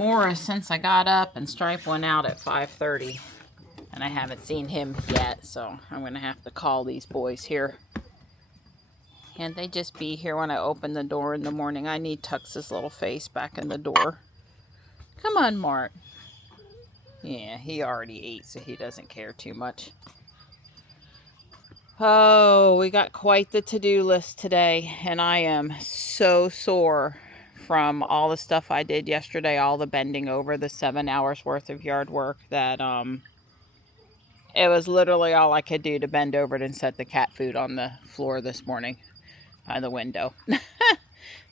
Morris since I got up, and Stripe went out at 5:30. And I haven't seen him yet, so I'm going to have to call these boys here. Can't they just be here when I open the door in the morning? I need Tux's little face back in the door. Come on, Mart. Yeah, he already ate, so he doesn't care too much. Oh, we got quite the to-do list today, and I am so sore from all the stuff I did yesterday, all the bending over, the 7 hours worth of yard work, that it was literally all I could do to bend over it and set the cat food on the floor this morning by the window.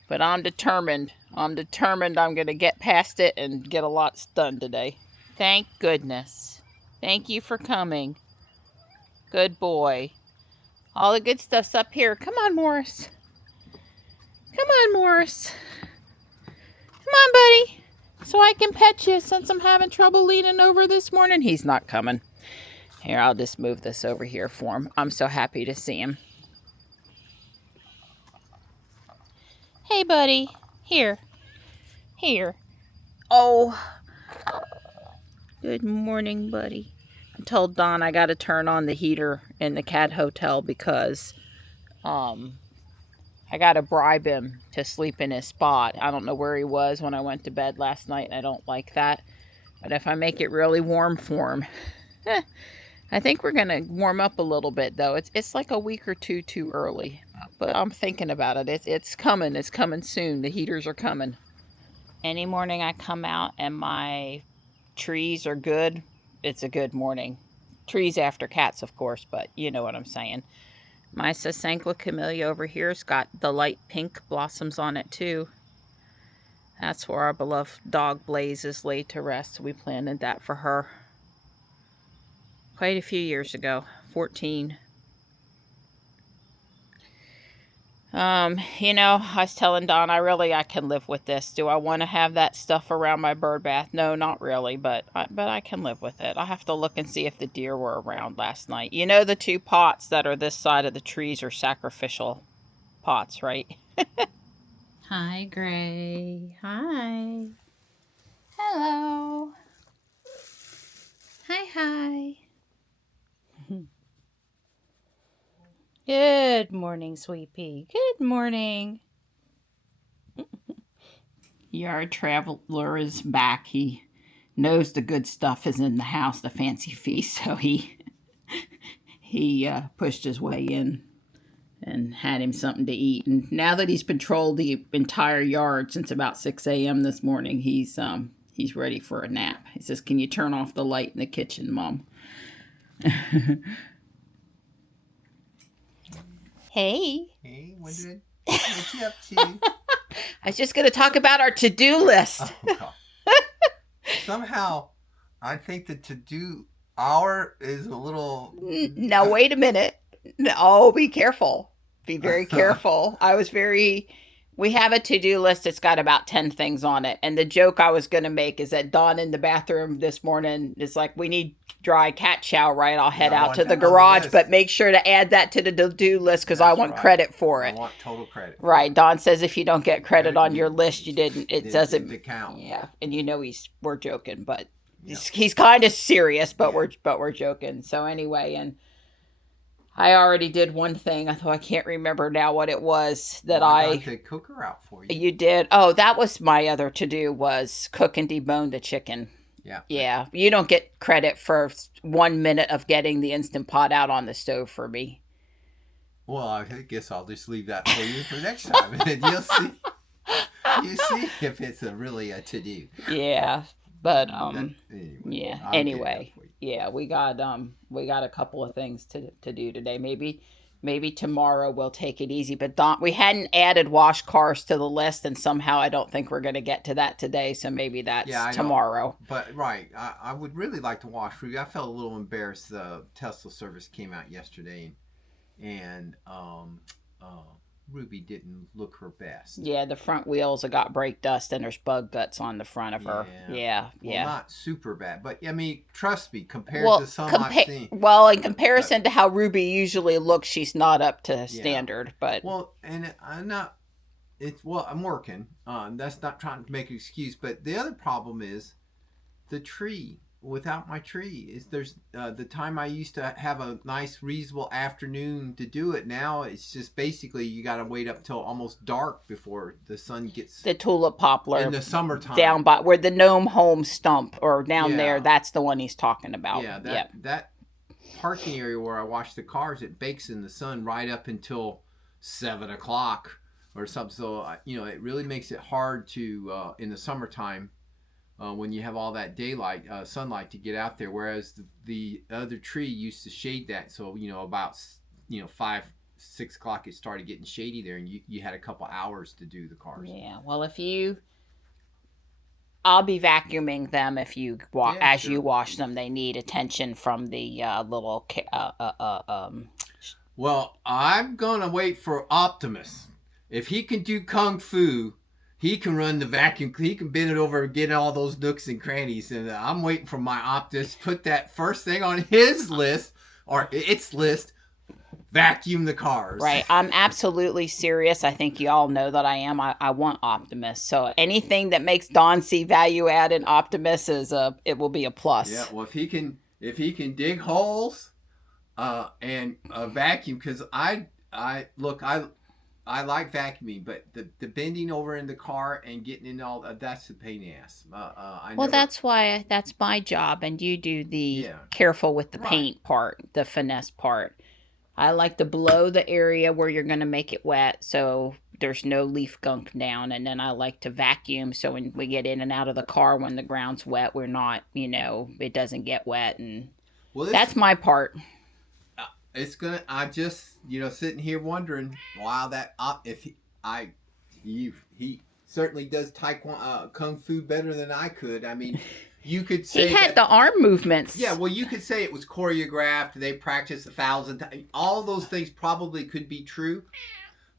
But I'm determined. I'm going to get past it and get a lot done today. Thank goodness. Thank you for coming. Good boy. All the good stuff's up here. Come on, Morris. Come on, Morris. Come on, buddy. So I can pet you since I'm having trouble leaning over this morning. He's not coming. Here, I'll just move this over here for him. I'm so happy to see him. Hey, buddy. Here. Here. Oh. Good morning, buddy. I told Don I got to turn on the heater in the cat hotel because I got to bribe him to sleep in his spot. I don't know where he was when I went to bed last night, and I don't like that. But if I make it really warm for him... I think we're going to warm up a little bit, though. It's like a week or two too early. But I'm thinking about it. It's coming. It's coming soon. The heaters are coming. Any morning I come out and my trees are good, it's a good morning. Trees after cats, of course, but you know what I'm saying. My Sasanqua camellia over here's got the light pink blossoms on it, too. That's where our beloved dog Blaze is laid to rest. We planted that for her quite a few years ago, 14. You know, I was telling Don, I can live with this. Do I want to have that stuff around my bird bath? No, not really, but I can live with it. I'll have to look and see if the deer were around last night. You know, the two pots that are this side of the trees are sacrificial pots, right? Hi, Gray. Hi. Hello. Hi. Good morning, Sweet Pea. Good morning. Yard Traveler is back. He knows the good stuff is in the house, the fancy feast, so he pushed his way in and had him something to eat. And now that he's patrolled the entire yard since about 6 a.m. this morning, he's ready for a nap. He says, "Can you turn off the light in the kitchen, Mom?" Hey. Hey, what you up to? I was just going to talk about our to-do list. Oh, somehow, I think the to-do hour is a little... Now, wait a minute. Oh, be careful. Be very careful. We have a to-do list. It's got about 10 things on it. And the joke I was going to make is that Dawn in the bathroom this morning is like, we need dry cat chow, right? I'll head out to the garage, but make sure to add that to the to-do list because I want credit for it. I want total credit. Right. Dawn says if you don't get credit on your list, you didn't. It doesn't count. Yeah. And you know we're joking, but he's kind of serious, but we're joking. So anyway, and I already did one thing, although I can't remember now what it was that I got the cooker out for you. You did? Oh, that was my other to-do, was cook and debone the chicken. Yeah. Yeah. You don't get credit for 1 minute of getting the Instant Pot out on the stove for me. Well, I guess I'll just leave that for you for next time, and then you'll see. You see if it's really a to-do. Yeah. But anyway, we got a couple of things to do today. Maybe tomorrow we'll take it easy. But we hadn't added wash cars to the list, and somehow I don't think we're going to get to that today. So maybe that's tomorrow. But right, I would really like to wash Ruby. I felt a little embarrassed. The Tesla service came out yesterday, and Ruby didn't look her best. Yeah, the front wheels have got brake dust and there's bug guts on the front of her. Yeah. Not super bad, but I mean, trust me, compared to some I've seen. Well, in comparison to how Ruby usually looks, she's not up to standard. But and I'm not. well, I'm working. That's not trying to make an excuse, but the other problem is the tree. Without my tree, is there's the time I used to have a nice reasonable afternoon to do it. Now it's just basically you got to wait up till almost dark before the sun gets The tulip poplar in the summertime. down by where the gnome home stump or down there. Yeah. That's the one he's talking about. Yeah, Yep. that parking area where I wash the cars, it bakes in the sun right up until 7 o'clock or something. So it really makes it hard to in the summertime when you have all that daylight, sunlight to get out there. Whereas the other tree used to shade that, so about 5-6 o'clock it started getting shady there, and you had a couple hours to do the cars. Yeah. Well, I'll be vacuuming them if you as sure. you wash them. They need attention from the little. Well, I'm gonna wait for Optimus. If he can do kung fu, he can run the vacuum. He can bend it over and get all those nooks and crannies. And I'm waiting for my Optimus to put that first thing on his list or its list. Vacuum the cars. Right. I'm absolutely serious. I think you all know that I am. I want Optimus. So anything that makes Don see value add in Optimus it will be a plus. Yeah. Well, if he can dig holes, and vacuum, because I like vacuuming, but the bending over in the car and getting in all that's a pain in the ass. That's why that's my job, and you do the careful with the paint part, the finesse part. I like to blow the area where you're going to make it wet so there's no leaf gunk down, and then I like to vacuum so when we get in and out of the car when the ground's wet, we're not, it doesn't get wet, and that's my part. It's gonna. I just sitting here wondering, wow, that he certainly does taekwondo kung fu better than I could. I mean, you could say he had the arm movements. Yeah, well, you could say it was choreographed. They practiced 1,000 times. All those things probably could be true,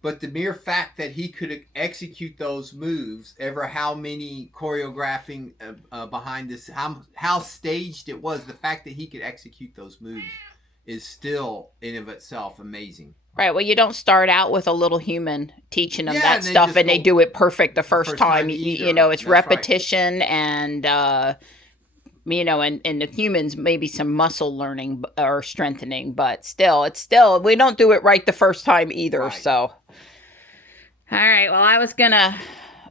but the mere fact that he could execute those moves, how many choreographing behind this, how staged it was, the fact that he could execute those moves is still in of itself amazing. Right. Well, you don't start out with a little human teaching them that stuff and they do it perfect the first time. It's repetition right. And, and the humans, maybe some muscle learning or strengthening, but we don't do it right the first time either. Right. So, all right. Well, I was going to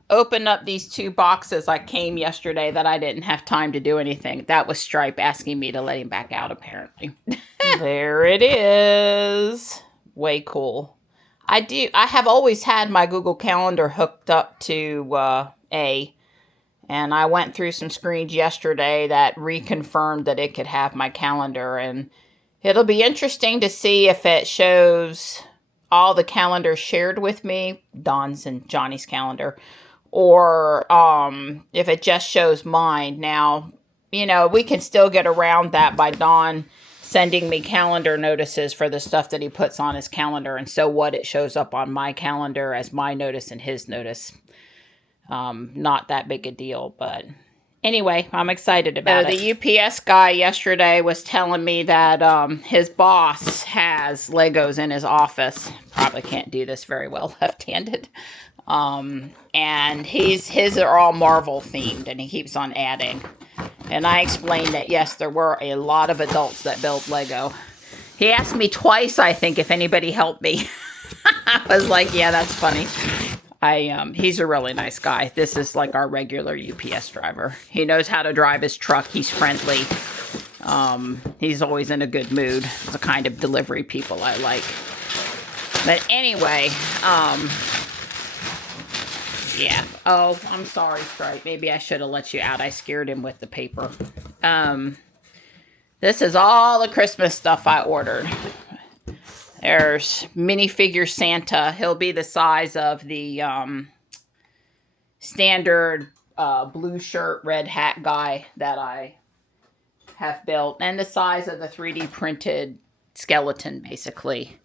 open up these 2 boxes. I came yesterday that I didn't have time to do anything. That was Stripe asking me to let him back out, apparently. There it is. Way cool. I have always had my Google Calendar hooked up to and I went through some screens yesterday that reconfirmed that it could have my calendar, and it'll be interesting to see if it shows all the calendars shared with me, Don's and Johnny's calendar, or if it just shows mine. Now, we can still get around that by Don sending me calendar notices for the stuff that he puts on his calendar, and so what, it shows up on my calendar as my notice and his notice. Not that big a deal, but anyway, I'm excited about it. The UPS guy yesterday was telling me that his boss has Legos in his office. Probably can't do this very well left-handed. And his are all Marvel themed, and he keeps on adding. And I explained that, yes, there were a lot of adults that built Lego. He asked me twice, I think, if anybody helped me. I was like, yeah, that's funny. He's a really nice guy. This is like our regular UPS driver. He knows how to drive his truck. He's friendly. He's always in a good mood. It's the kind of delivery people I like. But anyway, yeah. Oh, I'm sorry, Stripe. Maybe I should have let you out. I scared him with the paper. This is all the Christmas stuff I ordered. There's minifigure Santa. He'll be the size of the standard blue shirt, red hat guy that I have built. And the size of the 3D printed skeleton, basically.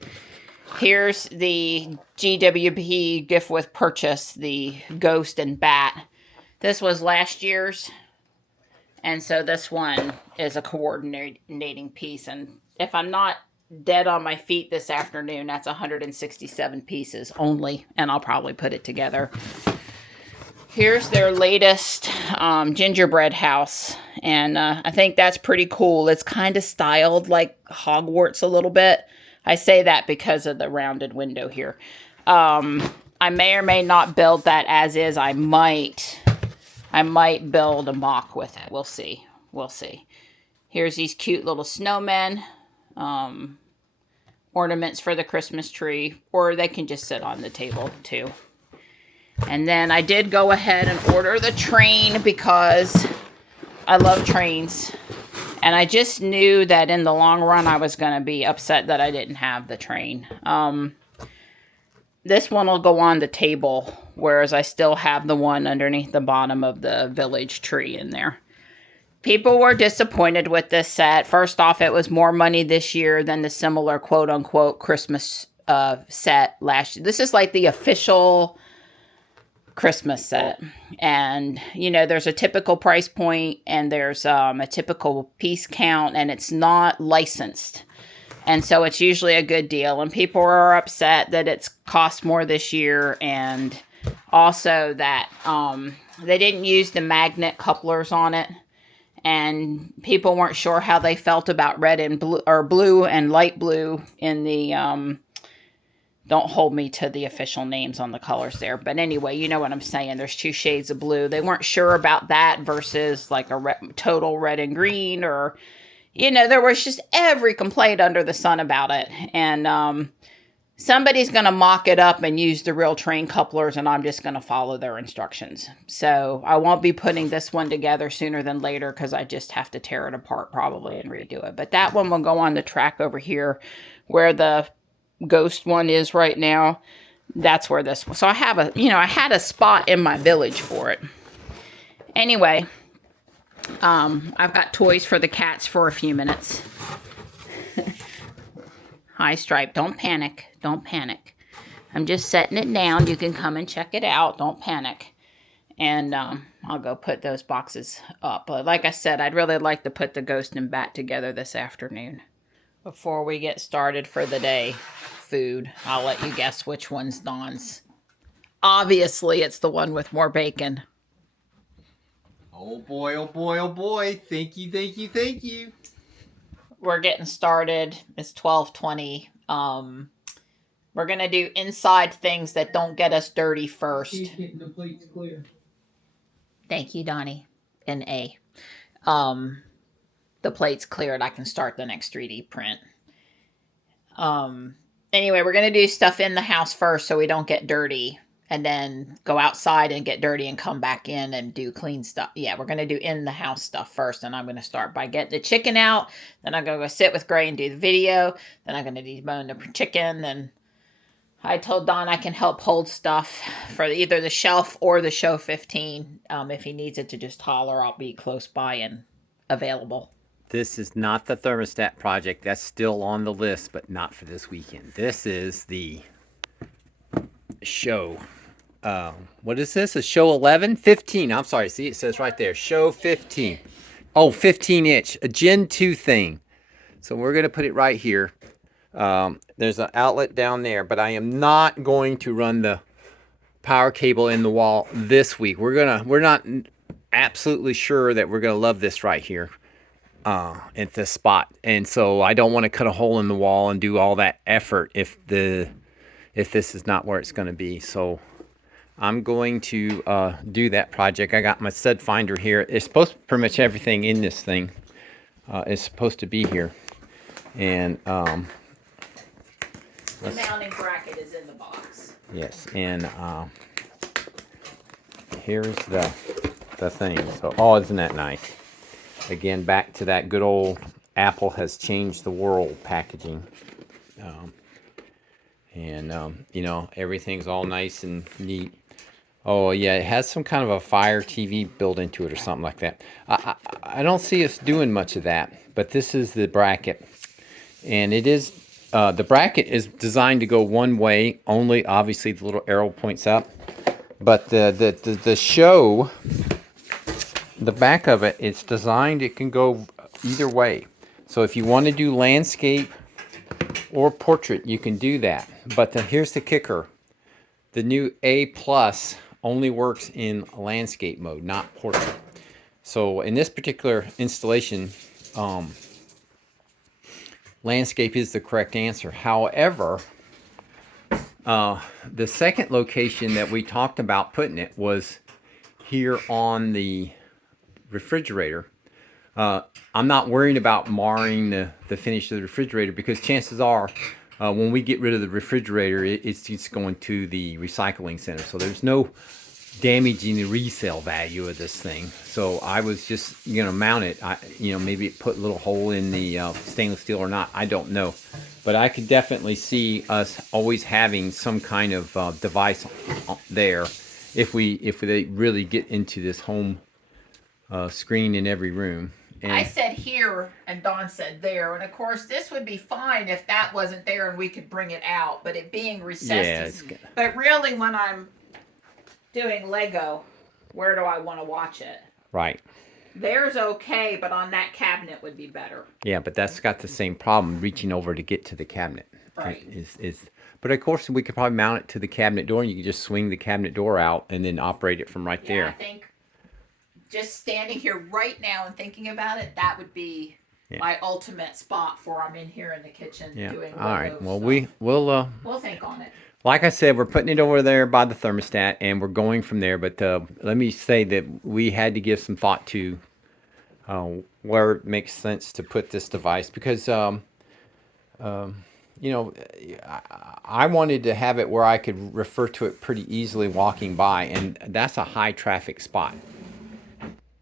Here's the GWP gift with purchase, the ghost and bat. This was last year's. And so this one is a coordinating piece. And if I'm not dead on my feet this afternoon. That's 167 pieces only, and I'll probably put it together. Here's their latest gingerbread house, and I think that's pretty cool. It's kind of styled like Hogwarts a little bit. I say that because of the rounded window here. I may or may not build that as is. I might build a mock with it. We'll see. We'll see. Here's these cute little snowmen. Ornaments for the Christmas tree, or they can just sit on the table too. And then I did go ahead and order the train because I love trains. And I just knew that in the long run I was going to be upset that I didn't have the train. This one will go on the table, whereas I still have the one underneath the bottom of the village tree in there. People were disappointed with this set. First off, it was more money this year than the similar quote-unquote Christmas set last year. This is like the official Christmas set. And, you know, there's a typical price point and there's a typical piece count, and it's not licensed. And so it's usually a good deal. And people are upset that it's cost more this year, and also that they didn't use the magnet couplers on it. And people weren't sure how they felt about red and blue, or blue and light blue in the, don't hold me to the official names on the colors there. But anyway, you know what I'm saying. There's 2 shades of blue. They weren't sure about that versus like a total red and green, or, you know, there was just every complaint under the sun about it. And somebody's going to mock it up and use the real train couplers, and I'm just going to follow their instructions. So I won't be putting this one together sooner than later because I just have to tear it apart probably and redo it. But that one will go on the track over here where the ghost one is right now. That's where this one. So I have a, you know, I had a spot in my village for it. Anyway, I've got toys for the cats for a few minutes. Hi, Stripe. Don't panic. Don't panic. I'm just setting it down. You can come and check it out. Don't panic. And I'll go put those boxes up. But like I said, I'd really like to put the ghost and bat together this afternoon. Before we get started for the day, food. I'll let you guess which one's Dawn's. Obviously, it's the one with more bacon. Oh boy, oh boy, oh boy. Thank you, thank you, thank you. We're getting started. It's 12:20. We're going to do inside things that don't get us dirty first. Getting the plates clear. Thank you, Donnie. And A. The plate's cleared. I can start the next 3D print. Anyway, we're going to do stuff in the house first so we don't get dirty. And then go outside and get dirty and come back in and do clean stuff. Yeah, we're going to do in the house stuff first. And I'm going to start by getting the chicken out. Then I'm going to go sit with Gray and do the video. Then I'm going to debone the chicken. Then I told Don I can help hold stuff for either the shelf or the show 15. If he needs it to just holler, I'll be close by and available. This is not the thermostat project. That's still on the list, but not for this weekend. This is the show. What is this? A show 11? 15. I'm sorry. See, it says right there. Show 15. Oh, 15 inch. A Gen 2 thing. So we're going to put it right here. There's an outlet down there, but I am not going to run the power cable in the wall this week. We're not absolutely sure that we're going to love this right here. At this spot. And so I don't want to cut a hole in the wall and do all that effort if this is not where it's going to be. So I'm going to do that project. I got my stud finder here. It's supposed to pretty much everything in this thing is supposed to be here. And the mounting bracket is in the box. Yes, and here's the thing. So, oh, isn't that nice? Again, back to that good old Apple has changed the world packaging. You know, everything's all nice and neat. Oh, yeah, it has some kind of a Fire TV built into it or something like that. I don't see us doing much of that, but this is the bracket. And it is, the bracket is designed to go one way only. Obviously, the little arrow points up. But the show, the back of it, it's designed, it can go either way. So if you want to do landscape or portrait, you can do that. But here's the kicker. The new A Plus only works in landscape mode, not portrait. So in this particular installation, landscape is the correct answer. However, the second location that we talked about putting it was here on the refrigerator. I'm not worrying about marring the finish of the refrigerator, because chances are when we get rid of the refrigerator, it's just going to the recycling center. So there's no damaging the resale value of this thing. So I was just going to mount it. Maybe put a little hole in the stainless steel or not. I don't know. But I could definitely see us always having some kind of device there if they really get into this home screen in every room. And I said here, and Dawn said there, and of course this would be fine if that wasn't there and we could bring it out. But it being recessed, but really when I'm doing Lego, where do I want to watch it? Right. There's okay, but on that cabinet would be better. Yeah, but that's got the same problem, reaching over to get to the cabinet. Right. But of course we could probably mount it to the cabinet door, and you could just swing the cabinet door out and then operate it from right there. I think just standing here right now and thinking about it, that would be my ultimate spot for I'm in here in the kitchen doing Lego. All right. Well, stuff. We'll think on it. Like I said, we're putting it over there by the thermostat, and we're going from there. But let me say that we had to give some thought to where it makes sense to put this device, because I wanted to have it where I could refer to it pretty easily walking by, and that's a high traffic spot.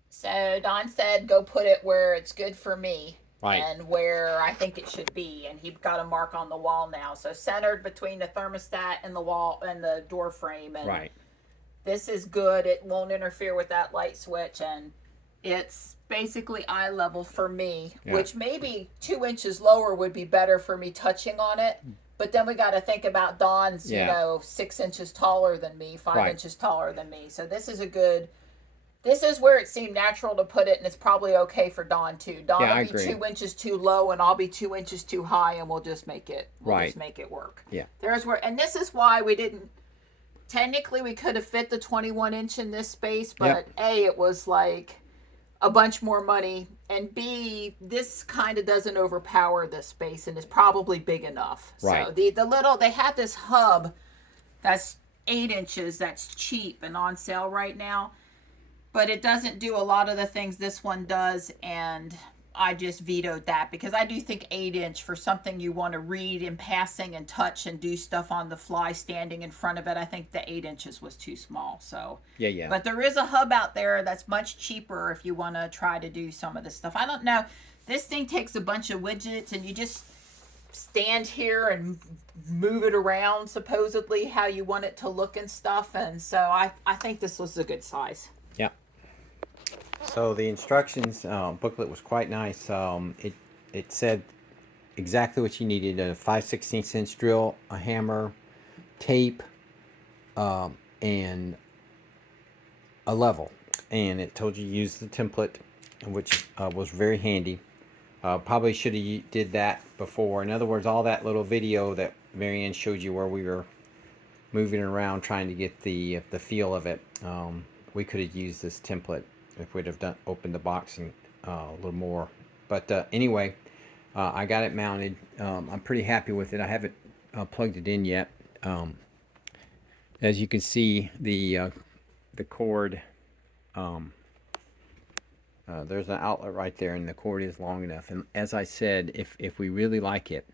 So Don said, go put it where it's good for me. Right. And where I think it should be. And he got a mark on the wall now. So centered between the thermostat and the wall and the door frame. And right. This is good. It won't interfere with that light switch. And it's basically eye level for me, which maybe 2 inches lower would be better for me touching on it. But then we got to think about Dawn's, 6 inches taller than me, 5 inches taller than me. So this is where it seemed natural to put it, and it's probably okay for Dawn too. Dawn will be 2 inches too low, and I'll be 2 inches too high, and we'll just make it work. Yeah. And this is why we didn't. Technically, we could have fit the 21 inch in this space, but A, it was like a bunch more money, and B, this kind of doesn't overpower this space, and is probably big enough. Right. So they have this hub that's 8 inches that's cheap and on sale right now. But it doesn't do a lot of the things this one does, and I just vetoed that because I do think 8 inch for something you want to read in passing and touch and do stuff on the fly standing in front of it. I think the 8 inches was too small. So yeah. But there is a hub out there that's much cheaper if you want to try to do some of this stuff. I don't know. This thing takes a bunch of widgets, and you just stand here and move it around supposedly how you want it to look and stuff. And so I think this was a good size. Yeah. So the instructions booklet was quite nice. It said exactly what you needed: a 5/16 inch drill, a hammer, tape, and a level. And it told you to use the template, which was very handy. Probably should have did that before. In other words, all that little video that Marianne showed you where we were moving around trying to get the feel of it, we could have used this template if we'd have opened the box and a little more. But anyway, I got it mounted. I'm pretty happy with it. I haven't plugged it in yet. As you can see, the cord, there's an outlet right there, and the cord is long enough. And as I said, if we really like it,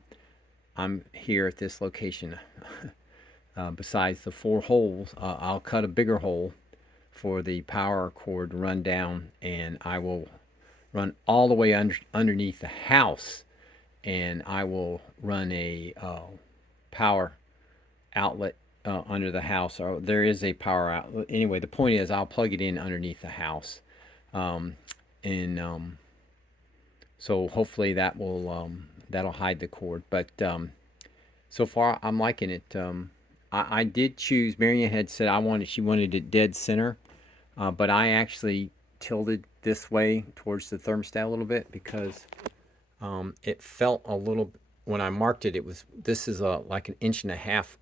I'm here at this location. Besides the 4 holes, I'll cut a bigger hole for the power cord to run down, and I will run all the way underneath the house, and I will run a power outlet under the house. Or there is a power outlet. Anyway, the point is I'll plug it in underneath the house, so hopefully that will that'll hide the cord. But so far I'm liking it. I did choose, Marianne had said she wanted it dead center, but I actually tilted this way towards the thermostat a little bit because it felt a little when I marked it, this is like an inch and a half.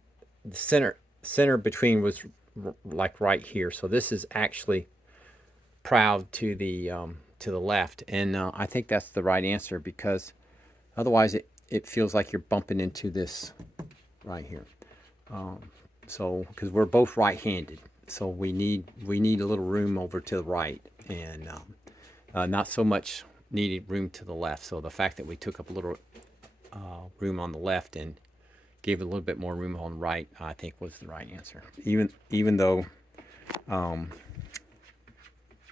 The center between was like right here. So this is actually proud to the left, and I think that's the right answer, because otherwise it feels like you're bumping into this right here. So because we're both right-handed, so we need a little room over to the right, and not so much needed room to the left. So the fact that we took up a little room on the left and gave it a little bit more room on the right, I think was the right answer. Even though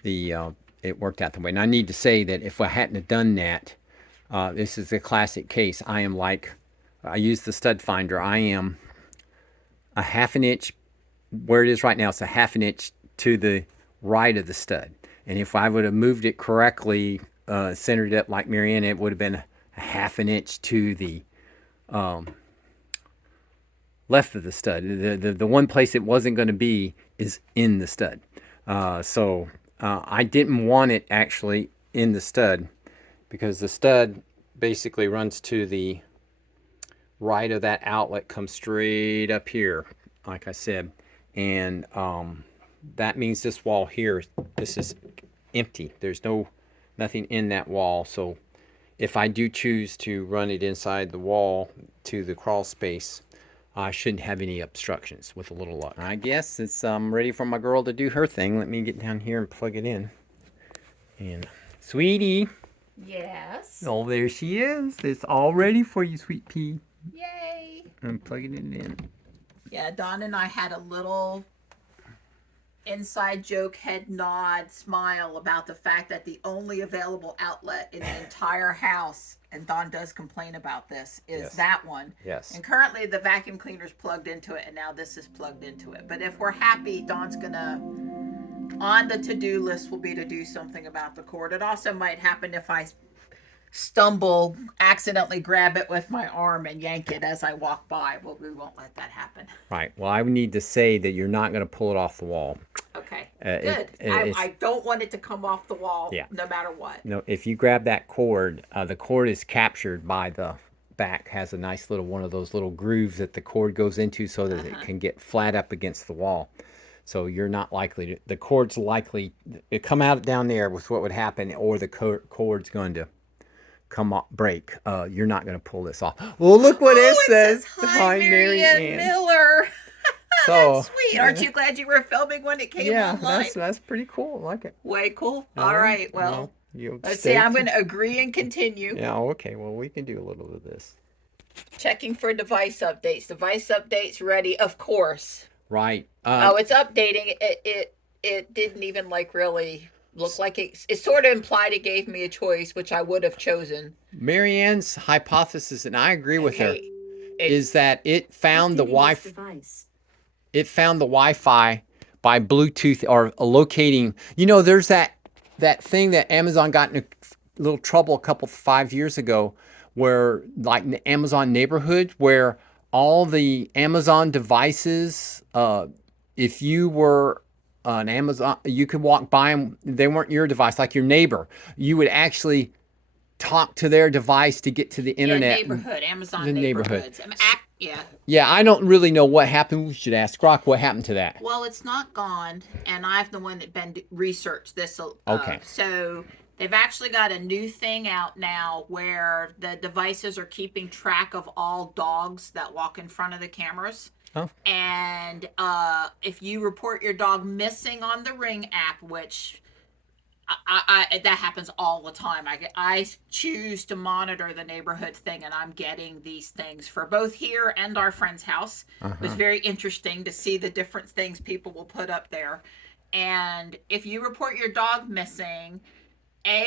it worked out that way. And I need to say that if I hadn't have done that, this is a classic case. I use the stud finder. I am a half an inch, where it is right now, it's a half an inch to the right of the stud. And if I would have moved it correctly, centered it up like Marianne, it would have been a half an inch to the left of the stud. The one place it wasn't going to be is in the stud. So I didn't want it actually in the stud, because the stud basically runs to the right of that outlet, comes straight up here, like I said, and that means this wall here, this is empty. There's nothing in that wall. So if I do choose to run it inside the wall to the crawl space, I shouldn't have any obstructions with a little luck. I guess it's ready for my girl to do her thing. Let me get down here and plug it in. And sweetie. Yes. Oh, there she is. It's all ready for you, sweet pea. Yay. I'm plugging it in. Yeah, Don and I had a little inside joke, head nod, smile about the fact that the only available outlet in the entire house, and Don does complain about this, is Yes. that one. Yes. And currently the vacuum cleaner's plugged into it, and now this is plugged into it. But if we're happy, Don's gonna, on the to-do list will be to do something about the cord. It also might happen if I stumble, accidentally grab it with my arm and yank it as I walk by. Well, we won't let that happen. Right. Well, I would need to say that you're not going to pull it off the wall. Okay, It- good. I don't want it to come off the wall, Yeah. no matter what. No, if you grab that cord, the cord is captured by the back, has a nice little one of those little grooves that the cord goes into so that it can get flat up against the wall. So you're not likely to, the cord's likely to come out down there with what would happen, or the cord's going to come off, break. You're not going to pull this off. Well, look what it says. Hi, Mary Ann Miller. So That's sweet. Aren't you glad you were filming when it came online? that's pretty cool. I like it. Way cool. All right. Well, you let's see. I'm going to agree and continue. Yeah. Okay. Well, we can do a little of this. Checking for device updates. Device updates ready, of course. Right. It's updating. It didn't even really look like it. It sort of implied it gave me a choice, which I would have chosen. Marianne's hypothesis, and I agree with her, is that it found the Wi-Fi. It found the Wi-Fi by Bluetooth, or locating. You know, there's that thing that Amazon got in a little trouble 5 years ago, where like the Amazon neighborhood, where all the Amazon devices, if you were an Amazon, you could walk by them. They weren't your device, like your neighbor. You would actually talk to their device to get to the internet. Neighborhood, Amazon the neighborhoods. Yeah. Yeah, I don't really know what happened. We should ask Rock what happened to that. Well, it's not gone, and I'm the one that been researched this. Okay. So they've actually got a new thing out now where the devices are keeping track of all dogs that walk in front of the cameras. Oh. And if you report your dog missing on the Ring app, which that happens all the time. I choose to monitor the neighborhood thing, and I'm getting these things for both here and our friend's house. It was very interesting to see the different things people will put up there. And if you report your dog missing,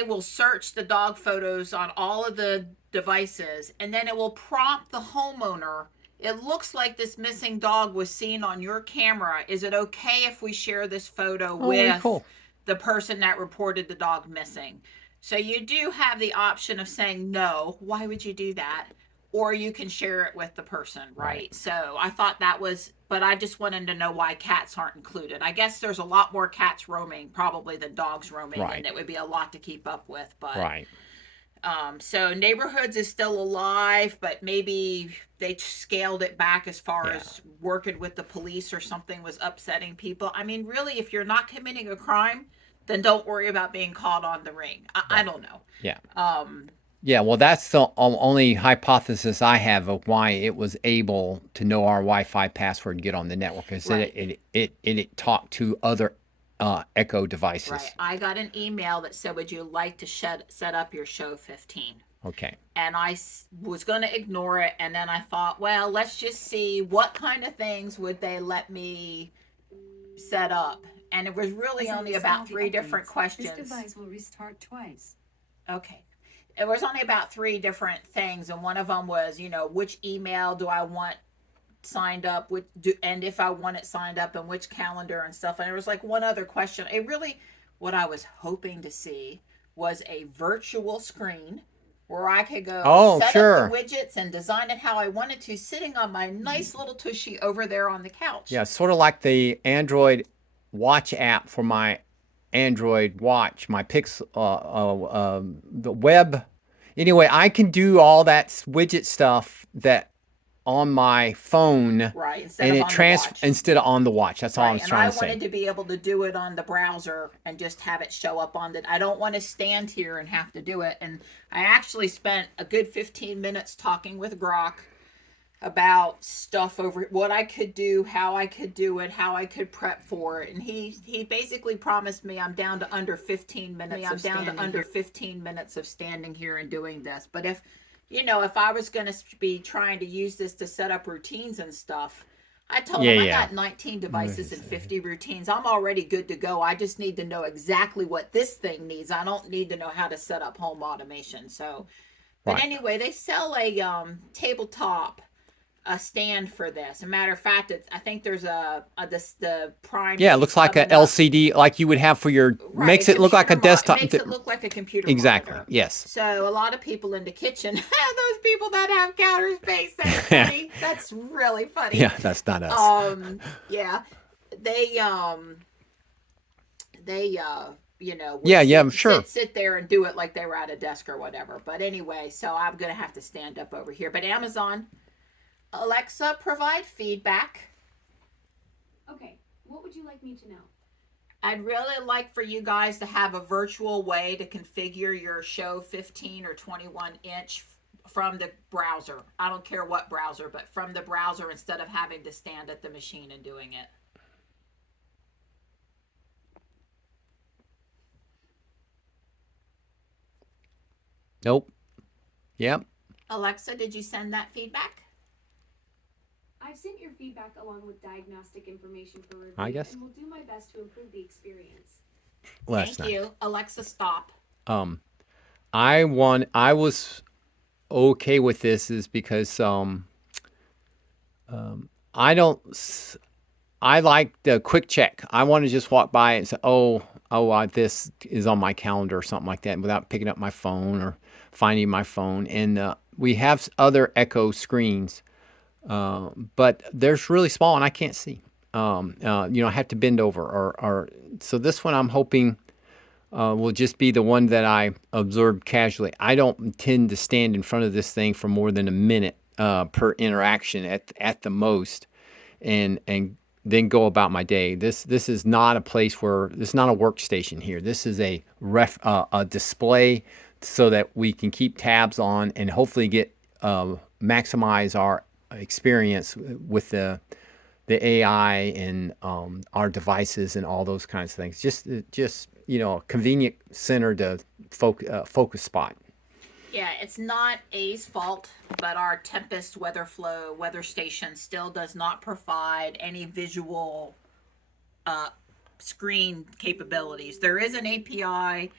will search the dog photos on all of the devices, and then it will prompt the homeowner. It looks like this missing dog was seen on your camera. Is it okay if we share this photo with the person that reported the dog missing? So you do have the option of saying no. Why would you do that? Or you can share it with the person, right? So I thought that was, but I just wanted to know why cats aren't included. I guess there's a lot more cats roaming probably than dogs roaming, and it would be a lot to keep up with. But So neighborhoods is still alive, but maybe they scaled it back as far Yeah. as working with the police or something was upsetting people. I mean, really, if you're not committing a crime, then don't worry about being caught on the ring. I don't know. Yeah. Um, Yeah, well, that's the only hypothesis I have of why it was able to know our Wi-Fi password and get on the network, is that right. it talked to other Echo Right. devices. I got an email that said, "Would you like to set up your show 15?" Okay. And I was going to ignore it, and then I thought, well, let's just see what kind of things would they let me set up. And it was really only about three different questions. This device will restart twice. Okay. It was only about three different things, and one of them was, which email do I want signed up with, and if I want it signed up, and which calendar and stuff. And there was like one other question. It really, what I was hoping to see was a virtual screen where I could go set up the widgets and design it how I wanted to, sitting on my nice little tushy over there on the couch. Yeah, sort of like the Android Watch app for my Android Watch, my the web. Anyway, I can do all that widget stuff that on my phone, right? Instead of on the watch. That's all I'm trying to say. And I wanted to be able to do it on the browser and just have it show up on I don't want to stand here and have to do it. And I actually spent a good 15 minutes talking with Grok about stuff over what I could do, how I could do it, how I could prep for it. And he basically promised me I'm down to under 15 minutes. Under 15 minutes of standing here and doing this. But if I was going to be trying to use this to set up routines and stuff, I told him I got 19 devices and 50 routines. I'm already good to go. I just need to know exactly what this thing needs. I don't need to know how to set up home automation. So, but anyway, they sell a tabletop stand for this. As a matter of fact, I think there's the prime. Yeah, it looks like a LCD, like you would have for your. Makes it look like a desktop. Makes it look like a computer. Exactly. Monitor. Yes. So a lot of people in the kitchen, those people that have counter space. That's funny. That's really funny. Yeah, that's not us. Yeah, they sit there and do it like they were at a desk or whatever. But anyway, so I'm gonna have to stand up over here. But Amazon. Alexa, provide feedback. Okay, what would you like me to know? I'd really like for you guys to have a virtual way to configure your show 15 or 21 inch from the browser. I don't care what browser, but from the browser instead of having to stand at the machine and doing it. Nope. Yep. Alexa, did you send that feedback? I've sent your feedback along with diagnostic information for review, I guess. and will do my best to improve the experience. Well, Thank you. Alexa, stop. I was okay with this is because I like the quick check. I want to just walk by and say, this is on my calendar or something like that without picking up my phone or finding my phone. And we have other Echo screens, but they're really small and I can't see. I have to bend over or so this one I'm hoping will just be the one that I observed casually. I don't intend to stand in front of this thing for more than a minute per interaction at the most, and then go about my day. This is not a place where this is not a workstation here. This is a display so that we can keep tabs on and hopefully get maximize our experience with the AI and our devices and all those kinds of things. Just a convenient center to focus spot. Yeah, it's not A's fault, but our Tempest weather station still does not provide any visual screen capabilities. There is an API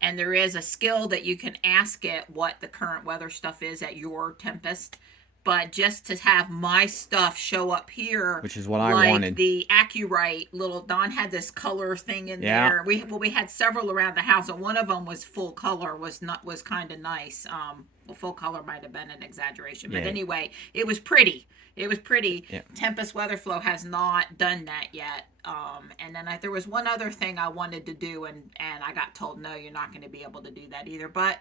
and there is a skill that you can ask it what the current weather stuff is at your Tempest. But just to have my stuff show up here, which is what I wanted. The AccuRite Don had this color thing in there. We had several around the house, and one of them was full color. Was kind of nice. Full color might have been an exaggeration, but anyway, it was pretty. Yeah. Tempest WeatherFlow has not done that yet. And then there was one other thing I wanted to do, and I got told no, you're not going to be able to do that either. But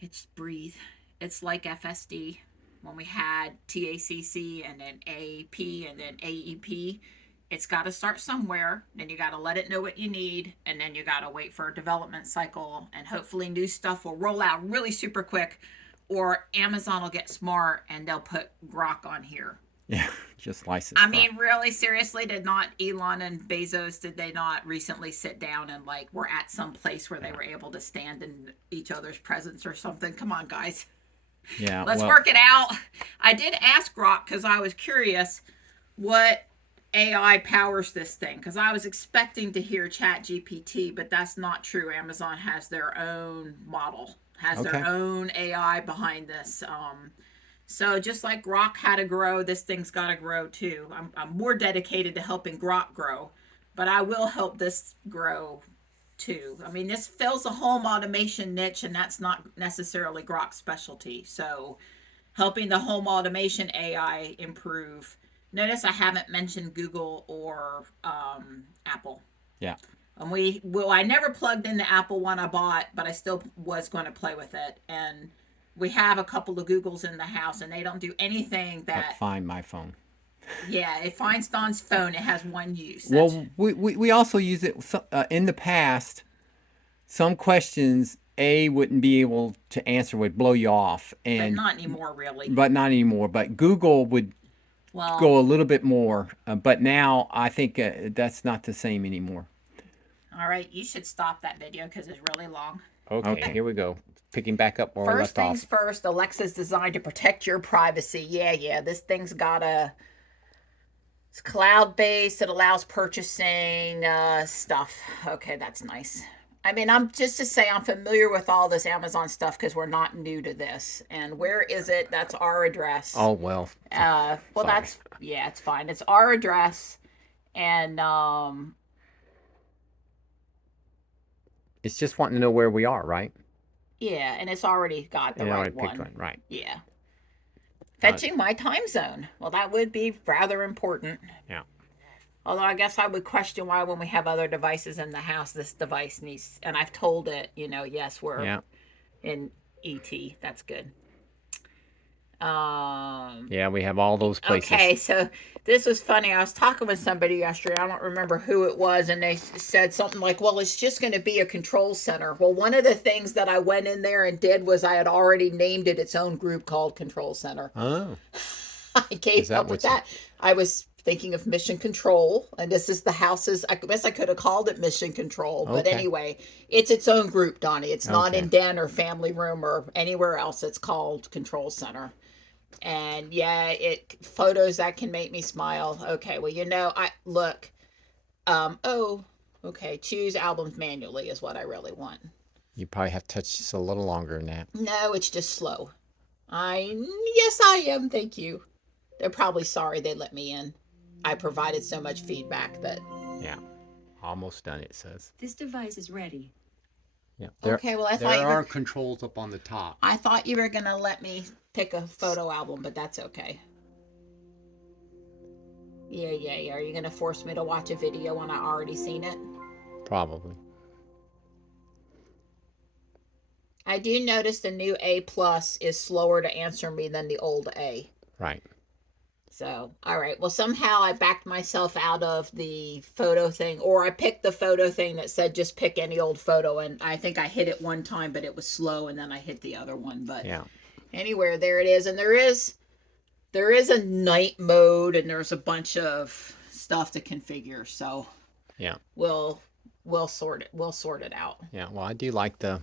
It's breathe. It's like FSD when we had TACC and then AAP and then AEP. It's got to start somewhere, then you got to let it know what you need, and then you got to wait for a development cycle, and hopefully new stuff will roll out really super quick, or Amazon will get smart and they'll put Grok on here. Yeah, just license. I mean, really, seriously, did not Elon and Bezos, did they not recently sit down and like were at some place where they were able to stand in each other's presence or something? Come on, guys. Yeah. Let's work it out. I did ask Grok because I was curious what AI powers this thing, because I was expecting to hear Chat GPT, but that's not true. Amazon has their own model, has their own AI behind this. So just like Grok had to grow, this thing's got to grow too. I'm more dedicated to helping Grok grow, but I will help this grow too. I mean, this fills a home automation niche, and that's not necessarily Grok's specialty. So helping the home automation AI improve. Notice I haven't mentioned Google or Apple. Yeah. And I never plugged in the Apple one I bought, but I still was going to play with it. And we have a couple of Googles in the house, and they don't do anything that. But find my phone. Yeah, it finds Don's phone. It has one use. Well, we also use it in the past. Some questions wouldn't be able to answer, would blow you off, but not anymore, really. But not anymore. But Google would go a little bit more. But now I think that's not the same anymore. All right, you should stop that video because it's really long. Okay, here we go. Picking back up where we left off. First things first, Alexa's designed to protect your privacy. Yeah, this thing's got it's cloud-based. It allows purchasing stuff. Okay, that's nice. I mean, I'm just to say I'm familiar with all this Amazon stuff because we're not new to this. And where is it? That's our address. Oh, well. That's, it's fine. It's our address. And it's just wanting to know where we are, right? Yeah, and it's already got the right one. Picked one. Right. Yeah. Fetching my time zone. Well, that would be rather important. Yeah. Although I guess I would question why when we have other devices in the house, this device needs, and I've told it, yes, we're in ET. That's good. Yeah, we have all those places. Okay, so this was funny. I was talking with somebody yesterday. I don't remember who it was, and they said something like, well, it's just going to be a control center. Well, one of the things that I went in there and did was I had already named it its own group called Control Center. Oh. I gave up with that. I was thinking of Mission Control, and this is the house's, I guess I could have called it Mission Control, but anyway, it's its own group, Donnie. It's not in den or family room or anywhere else. It's called Control Center. And photos that can make me smile. Okay, well, choose albums manually is what I really want. You probably have to touch just a little longer than that. No, it's just slow. Yes, I am. Thank you. They're probably sorry they let me in. I provided so much feedback that. Yeah, almost done, it says. This device is ready. Yeah. There are controls up on the top. I thought you were going to let me pick a photo album, but that's okay. Yeah. Are you going to force me to watch a video when I already seen it? Probably. I do notice the new A+ is slower to answer me than the old A. Right. So, all right. Well, somehow I backed myself out of the photo thing, or I picked the photo thing that said just pick any old photo, and I think I hit it one time, but it was slow, and then I hit the other one. But anywhere, there it is. And there is a night mode, and there's a bunch of stuff to configure. So we'll sort it out. Yeah. Well, I do like the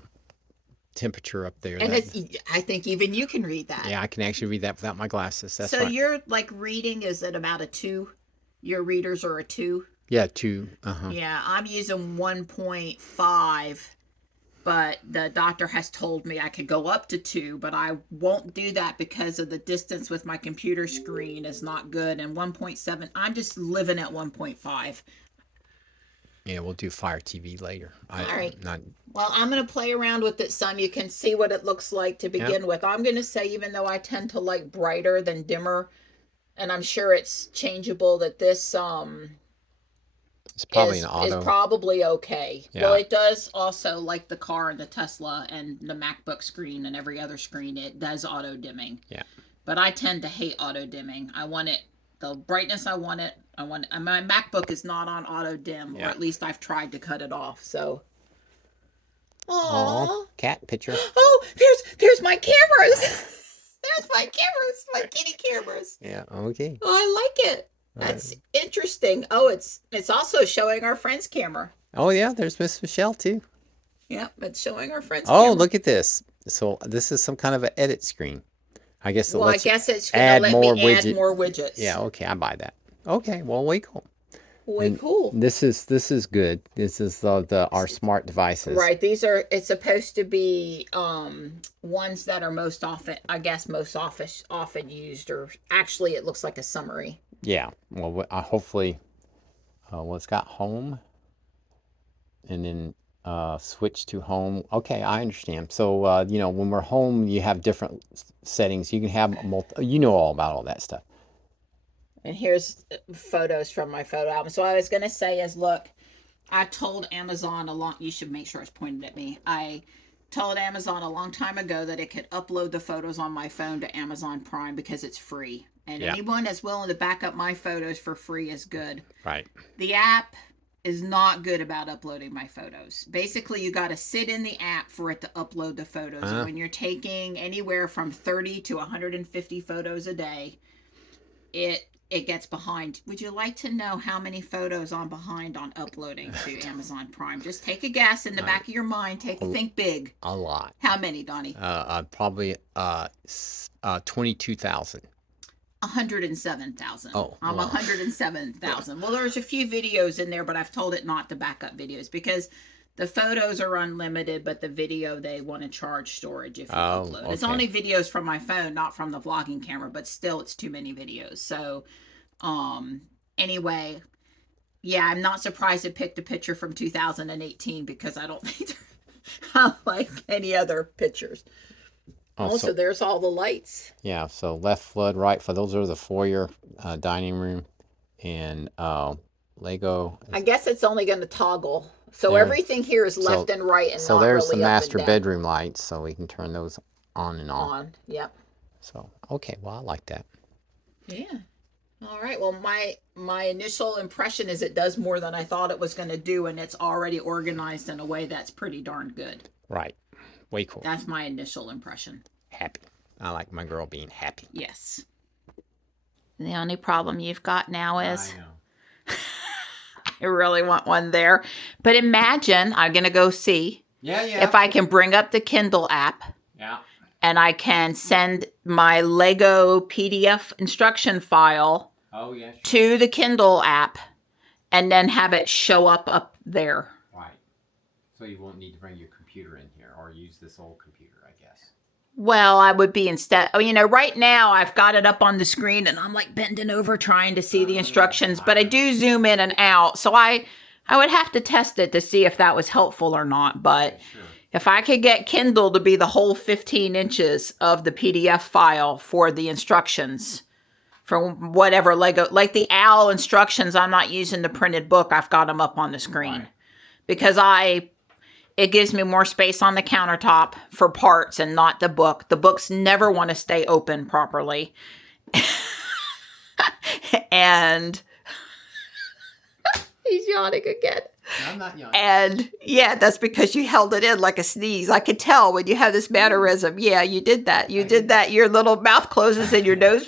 temperature up there, and I think even you can read that. Yeah, I can actually read that without my glasses. That's so right. Your reading is at about a 2. Your readers are a 2. Yeah, 2. Yeah, I'm using 1.5, but the doctor has told me I could go up to 2, but I won't do that because of the distance with my computer screen is not good. And 1.7, I'm just living at 1.5. Yeah, we'll do Fire TV later. All right. Well, I'm going to play around with it some. You can see what it looks like to begin with. I'm going to say, even though I tend to like brighter than dimmer, and I'm sure it's changeable, that this It's probably is an auto. probably okay. Yeah. Well, it does also, like the car and the Tesla and the MacBook screen and every other screen, it does auto dimming. Yeah. But I tend to hate auto dimming. I want it, the brightness I want it. My MacBook is not on auto dim, Yeah. or at least I've tried to cut it off. So. Oh, cat picture. Oh, there's my cameras. There's my cameras, my kitty cameras. Yeah, okay. Oh, I like it. That's interesting. Oh, it's also showing our friend's camera. Oh, yeah, there's Miss Michelle, too. Yeah, it's showing our friend's Oh, camera. look at this. So this is some kind of an edit screen. I guess it Well, I lets guess it's you going to add let more me add widget. more widgets. Yeah, okay, I buy that. Okay, well, way cool. Way And cool. This is good. This is our smart devices. Right. These are, it's supposed to be ones that are most often used, or actually it looks like a summary. Yeah. Well, hopefully, well, it's got home, and then switch to home. Okay, I understand. So you know, when we're home, you have different settings. You can have you know all about all that stuff. And here's photos from my photo album. So I was going to say is, look, I told Amazon you should make sure it's pointed at me. I told Amazon a long time ago that it could upload the photos on my phone to Amazon Prime because it's free. And anyone that's willing to back up my photos for free is good. Right. The app is not good about uploading my photos. Basically, you got to sit in the app for it to upload the photos. And when you're taking anywhere from 30 to 150 photos a day, it gets behind. Would you like to know how many photos I'm behind on uploading to Amazon Prime? Just take a guess in the back of your mind. Think big. A lot. How many, Donnie? Probably 22,000. 107,000. Oh, I'm 107,000. Well, there's a few videos in there, but I've told it not to back up videos because the photos are unlimited, but the video, they want to charge storage if you upload. Okay. It's only videos from my phone, not from the vlogging camera, but still it's too many videos. So, anyway, yeah, I'm not surprised it picked a picture from 2018 because I don't think I like any other pictures. Also, there's all the lights. Yeah, so left flood, right for those are the foyer, dining room, and Lego. I guess it's only going to toggle. So everything here is left and right, and so not there's really the up master and down. bedroom lights, so we can turn those on and off. On, yep. So okay, well I like that. Yeah. All right. Well, my initial impression is it does more than I thought it was going to do, and it's already organized in a way that's pretty darn good. Right. Way cool. That's my initial impression. Happy. I like my girl being happy. Yes. The only problem you've got now is I know. I really want one there. But imagine I'm going to go see if I can bring up the Kindle app. Yeah. And I can send my Lego PDF instruction file to the Kindle app and then have it show up there. Right. So you won't need to bring your computer in here or use this old computer, I guess. Well, I would be instead, right now I've got it up on the screen and I'm like bending over trying to see the instructions, but I do zoom in and out. So I would have to test it to see if that was helpful or not. But if I could get Kindle to be the whole 15 inches of the PDF file for the instructions for whatever Lego, like the OWL instructions, I'm not using the printed book. I've got them up on the screen because it gives me more space on the countertop for parts and not the book. The books never want to stay open properly. And he's yawning again. I'm not yawning. And yeah, that's because you held it in like a sneeze. I could tell when you have this mannerism. Yeah, you did that. You did that. Your little mouth closes and your nose.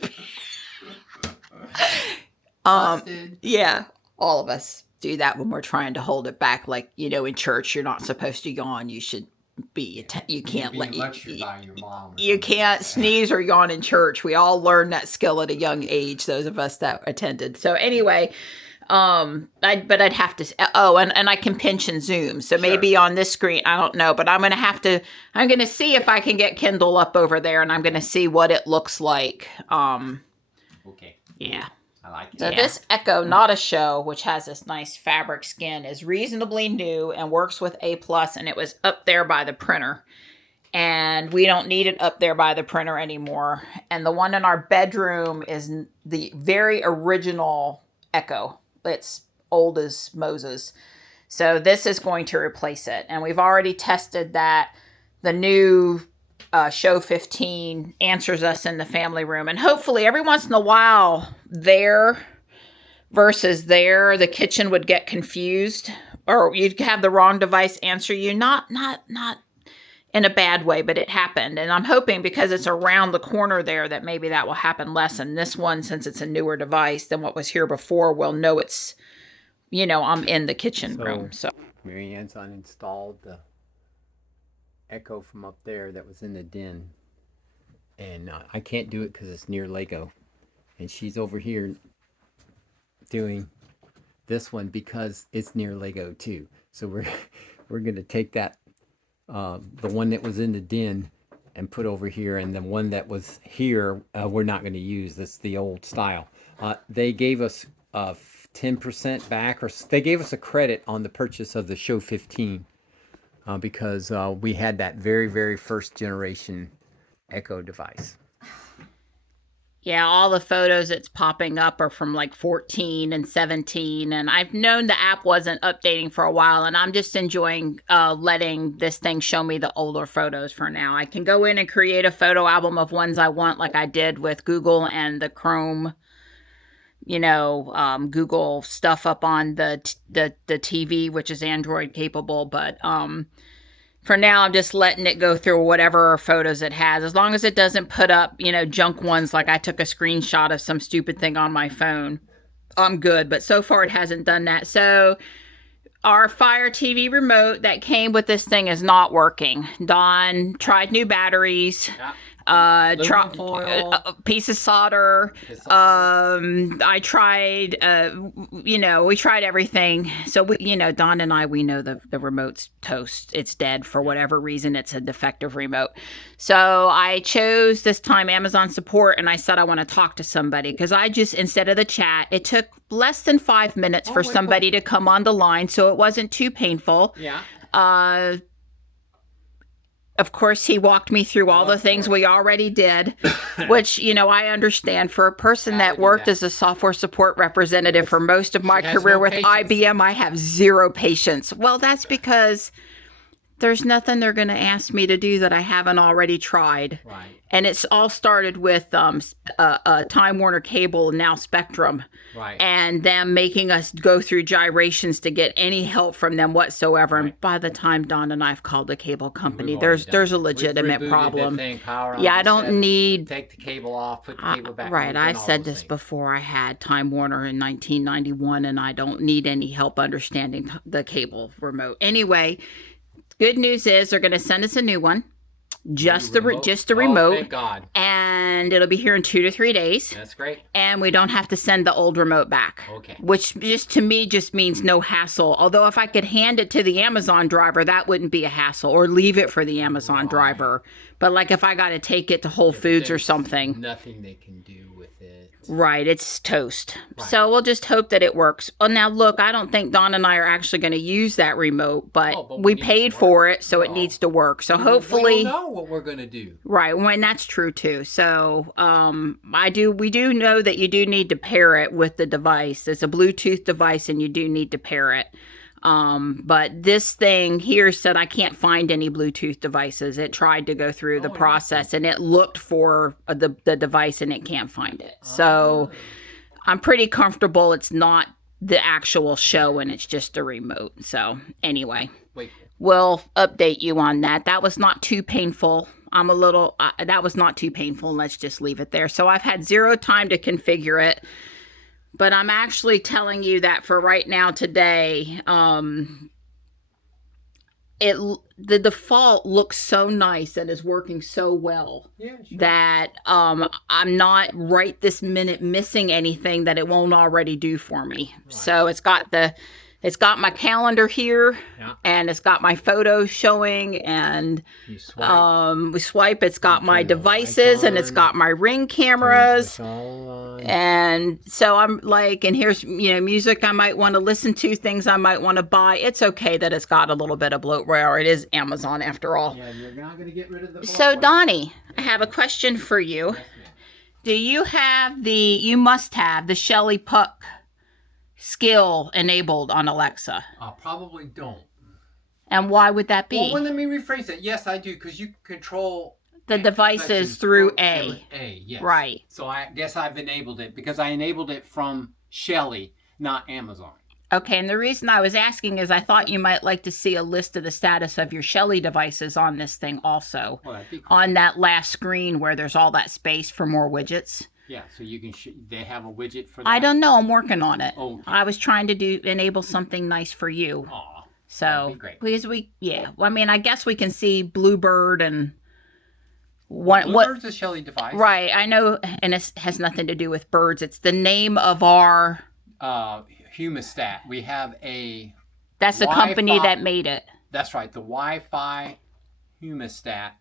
Yeah, all of us do that when we're trying to hold it back. Like, in church, you're not supposed to yawn. You should be. You can't lectured by your mom. You can't sneeze or yawn in church. We all learned that skill at a young age. Those of us that attended. So anyway. I'd have to, and I can pinch and zoom. So maybe on this screen, I don't know, but I'm going to see if I can get Kindle up over there and I'm going to see what it looks like. Okay. Yeah. I like it. So this Echo Not a Show, which has this nice fabric skin, is reasonably new and works with A+, and it was up there by the printer. And we don't need it up there by the printer anymore. And the one in our bedroom is the very original Echo. It's old as Moses. So this is going to replace it. And we've already tested that the new Show 15 answers us in the family room. And hopefully every once in a while there versus there, the kitchen would get confused, or you'd have the wrong device answer you. Not in a bad way, but it happened. And I'm hoping because it's around the corner there that maybe that will happen less. And this one, since it's a newer device than what was here before, will know it's, you know, I'm in the kitchen room. So Mary Ann's uninstalled the Echo from up there that was in the den. And I can't do it because it's near Lego. And she's over here doing this one because it's near Lego too. So we're going to take that the one that was in the den and put over here, and the one that was here we're not going to use. That's the old style. They gave us 10% back, or they gave us a credit on the purchase of the Show 15 because we had that very first generation Echo device. yeah, all the photos it's popping up are from like 14 and 17. And I've known the app wasn't updating for a while, and I'm just enjoying letting this thing show me the older photos for now. I can go in and create a photo album of ones I want, like I did with Google and the Chrome, you know, Google stuff up on the TV, which is Android capable. But for now, I'm just letting it go through whatever photos it has. As long as it doesn't put up, you know, junk ones like I took a screenshot of some stupid thing on my phone, I'm good. But so far, it hasn't done that. So our Fire TV remote that came with this thing is not working. Don tried new batteries. Yeah. Piece of solder. I tried, you know, we tried everything. So, Don and I, we know the remote's toast. It's dead for whatever reason. It's a defective remote. So I chose this time Amazon support, and I said I want to talk to somebody because I just, instead of the chat, it took less than 5 minutes for somebody to come on the line. So it wasn't too painful. Yeah. Of course, he walked me through all the things we already did, which, you know, I understand. For a person that worked as a software support representative for most of my career with IBM, I have zero patience. Well, that's because there's nothing they're going to ask me to do that I haven't already tried. Right. And it's all started with Time Warner Cable, now Spectrum, right, and them making us go through gyrations to get any help from them whatsoever. Right. And by the time Don and I have called the cable company, there's a legitimate problem. Yeah, I don't need... Take the cable off, put the cable back. Right, I said this before. I had Time Warner in 1991, and I don't need any help understanding the cable remote. Anyway, good news is they're going to send us a new one. Just the remote. Thank God. And it'll be here in 2 to 3 days. That's great. And we don't have to send the old remote back. Okay. Which just to me just means no hassle. Although if I could hand it to the Amazon driver, that wouldn't be a hassle, or leave it for the Amazon driver. But like if I got to take it to Whole Foods or something. Nothing they can do with it. Right, it's toast. Right. So we'll just hope that it works. Oh, now look, I don't think Don and I are actually going to use that remoat, but we paid for it, so it needs to work. So hopefully, we don't know what we're going to do. Right, when that's true too. So we do know that you do need to pair it with the device. It's a Bluetooth device, and you do need to pair it. But this thing here said I can't find any Bluetooth devices. It tried to go through the process, and it looked for the device, and it can't find it. So I'm pretty comfortable it's not the actual show, and it's just a remote. So anyway, we'll update you on that. That was not too painful. That was not too painful. Let's just leave it there. So I've had zero time to configure it. But I'm actually telling you that for right now today, the default looks so nice and is working so well that I'm not right this minute missing anything that it won't already do for me. Right. So it's got my calendar here, and it's got my photos showing, and we swipe. It's got my devices, and it's got my Ring cameras, and so I'm like, and here's music I might want to listen to, things I might want to buy. It's okay that it's got a little bit of bloatware. It is Amazon after all. Yeah, you're not going to get rid of the bloatware. So Donnie, I have a question for you. Do you have you must have the Shelly Puck skill enabled on Alexa. I probably don't. And why would that be? Well, let me rephrase it. Yes, I do, because you control the devices through A. A, yes. Right. So I guess I've enabled it because I enabled it from Shelly, not Amazon. Okay, and the reason I was asking is I thought you might like to see a list of the status of your Shelly devices on this thing also. Well, that'd be cool. On that last screen where there's all that space for more widgets. Yeah, so you can. They have a widget for that. I don't know. I'm working on it. Okay. I was trying to enable something nice for you. Aw, so that'd be great. Because well, I mean, I guess we can see Bluebird and Bluebird's a Shelly device, right? I know, and it has nothing to do with birds. It's the name of our Humostat. We have a. That's the company that made it. That's right. The Wi-Fi Humostat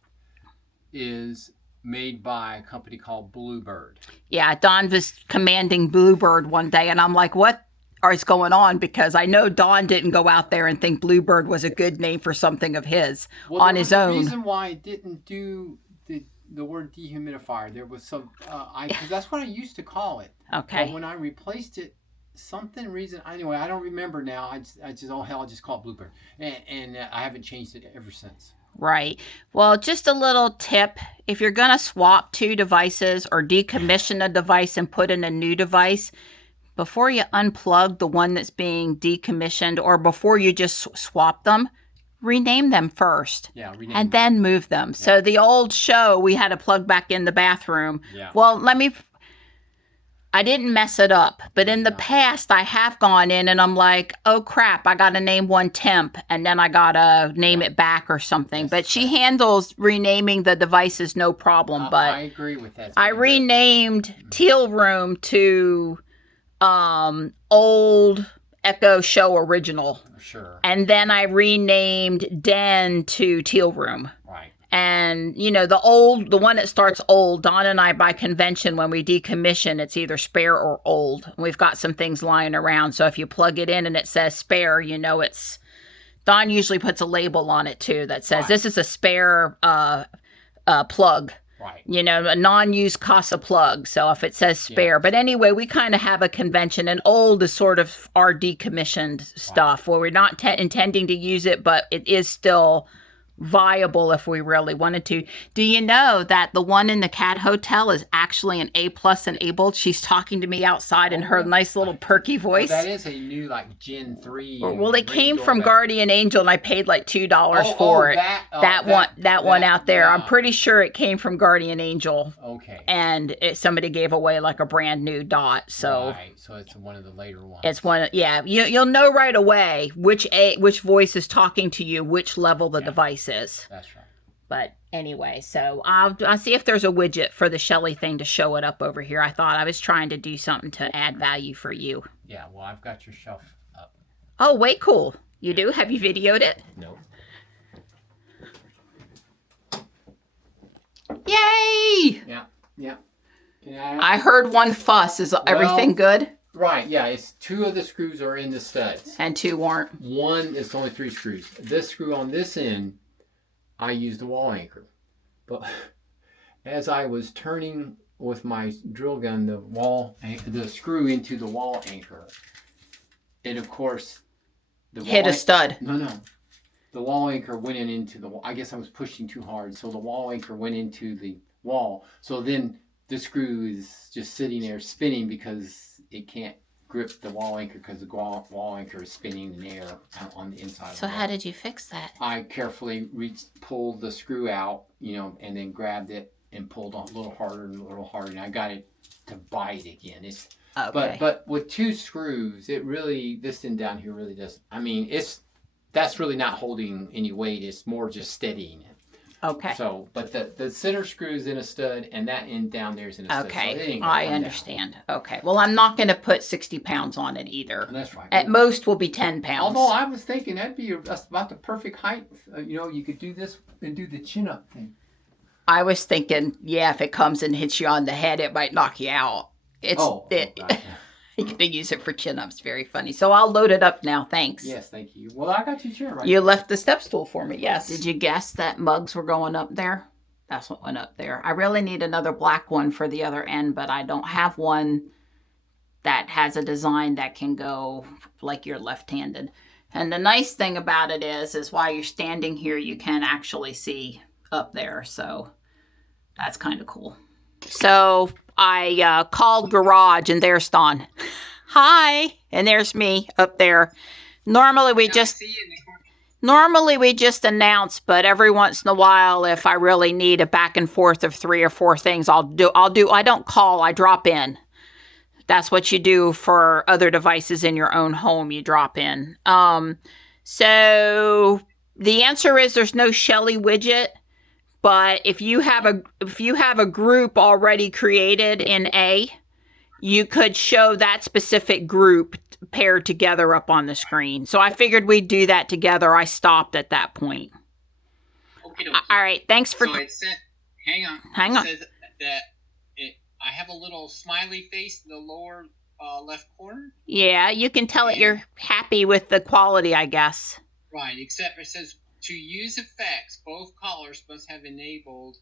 is made by a company called Bluebird. Yeah, Don was commanding Bluebird one day, and I'm like, what is going on? Because I know Don didn't go out there and think Bluebird was a good name for something of his on his own. The reason why I didn't do the word dehumidifier, there was some, because that's what I used to call it. Okay. But when I replaced it, anyway, I don't remember now. I just call it Bluebird. And I haven't changed it ever since. Right. Well, just a little tip. If you're going to swap two devices or decommission a device and put in a new device, before you unplug the one that's being decommissioned or before you just swap them, rename them first. Yeah, rename and them. then move them. Yeah. So the old show, we had to plug back in the bathroom. Yeah. Well, I didn't mess it up, but in the past I have gone in and I'm like, oh crap, I got to name one temp and then I got to name it back or something. Yes, but she handles renaming the devices no problem. But I agree with that. I renamed Teal Room to Old Echo Show Original. Sure. And then I renamed Den to Teal Room. Right. And, the one that starts old, Don and I, by convention, when we decommission, it's either spare or old. We've got some things lying around. So if you plug it in and it says spare, it's, Don usually puts a label on it too that says this is a spare plug. Right. A non-used CASA plug. So if it says spare. But anyway, we kind of have a convention. And old is sort of our decommissioned stuff where we're not intending to use it, but it is still viable if we really wanted to. Do you know that the one in the Cat Hotel is actually an A+ enabled? She's talking to me outside in her nice little perky voice. Well, that is a new Gen 3. Well, it came from Guardian Angel and I paid like $2 for it. That one out there. Yeah. I'm pretty sure it came from Guardian Angel. Okay. And somebody gave away like a brand new Dot. So right. So it's one of the later ones. It's one. Yeah. You'll know right away which voice is talking to you, which level the device is. That's right. But anyway, so I'll see if there's a widget for the Shelly thing to show it up over here. I thought I was trying to do something to add value for you. Yeah, well, I've got your shelf up. Oh, way cool. You do? Have you videoed it? No. Yay! Yeah. I heard one fuss. Is everything good? Right, yeah. It's 2 of the screws are in the studs. And 2 weren't. One is only 3 screws. This screw on this end, I used the wall anchor. But as I was turning with my drill gun the screw into the wall anchor, it of course hit a stud. No. The wall anchor went into the wall. I guess I was pushing too hard, so the wall anchor went into the wall. So then the screw is just sitting there spinning because it can't grip the wall anchor because the wall anchor is spinning in the air on the inside. So how did you fix that? I carefully pulled the screw out, and then grabbed it and pulled on a little harder and a little harder, and I got it to bite again. It's okay. But with 2 screws, this end down here really doesn't. I mean, that's really not holding any weight. It's more just steadying it. Okay. So, but the center screw's in a stud, and that end down there's in a stud. Okay, So I understand. Down. Okay. Well, I'm not going to put 60 pounds on it either. That's right. At most will be 10 pounds. Although I was thinking that'd be about the perfect height. You could do this and do the chin up thing. I was thinking, if it comes and hits you on the head, it might knock you out. You're going to use it for chin-ups. Very funny. So I'll load it up now. Thanks. Yes, thank you. Well, I got your chair right You left the step stool for me, yes. Did you guess that mugs were going up there? That's what went up there. I really need another black one for the other end, but I don't have one that has a design that can go like you're left-handed. And the nice thing about it is while you're standing here, you can actually see up there. So that's kind of cool. So I called garage and there's Dawn. Hi. And there's me up there. Normally we just announce, but every once in a while, if I really need a back and forth of 3 or 4 things, I don't call, I drop in. That's what you do for other devices in your own home. You drop in. So the answer is there's no Shelly widget, but if you have a group already created in A, you could show that specific group paired together up on the screen. So I figured we'd do that together. I stopped at that point. Okay. All right. Thanks for. So it said, hang on. Hang on. It says that I have a little smiley face in the lower left corner. Yeah, you can tell it you're happy with the quality, I guess. Right, except it says to use effects, both callers must have enabled.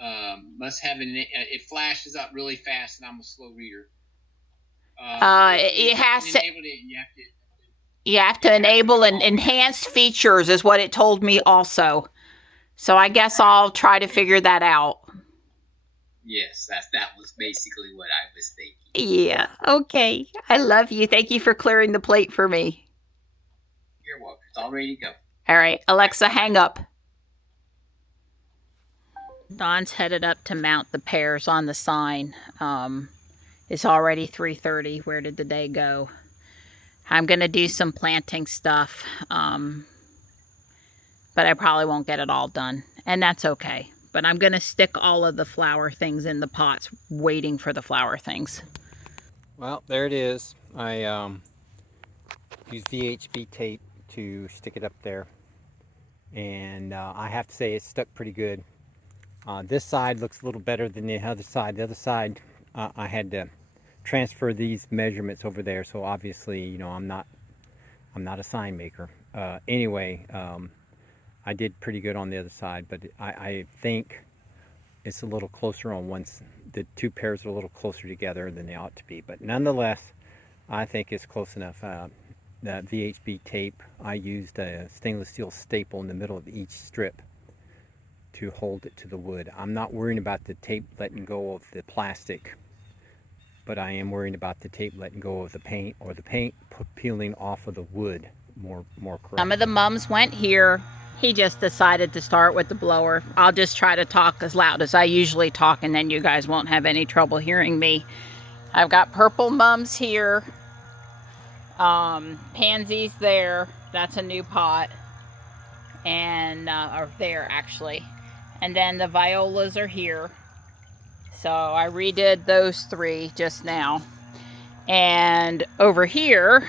It flashes up really fast, and I'm a slow reader. It has to. You have to enable and enhanced features is what it told me also. So I guess I'll try to figure that out. Yes, that was basically what I was thinking. Yeah. Okay. I love you. Thank you for clearing the plate for me. You're welcome. It's all ready to go. All right, Alexa, hang up. Dawn's headed up to mount the pairs on the sign. It's already 3:30. Where did the day go? I'm going to do some planting stuff, but I probably won't get it all done, and that's okay. But I'm going to stick all of the flower things in the pots, waiting for the flower things. Well, there it is. I used VHB tape to stick it up there, and I have to say it stuck pretty good. This side looks a little better than the other side. The other side, I had to transfer these measurements over there, so obviously, you know, I'm not a sign maker. Anyway, I did pretty good on the other side, but I think it's a little closer on once. The 2 pairs are a little closer together than they ought to be, but nonetheless, I think it's close enough. That VHB tape, I used a stainless steel staple in the middle of each strip to hold it to the wood. I'm not worrying about the tape letting go of the plastic, but I am worrying about the tape letting go of the paint, or the paint peeling off of the wood more correct. Some of the mums went here. He just decided to start with the blower. I'll just try to talk as loud as I usually talk, and then you guys won't have any trouble hearing me. I've got purple mums here. Pansies there. That's a new pot. And, or there actually. And then the violas are here. So I redid those 3 just now. And over here,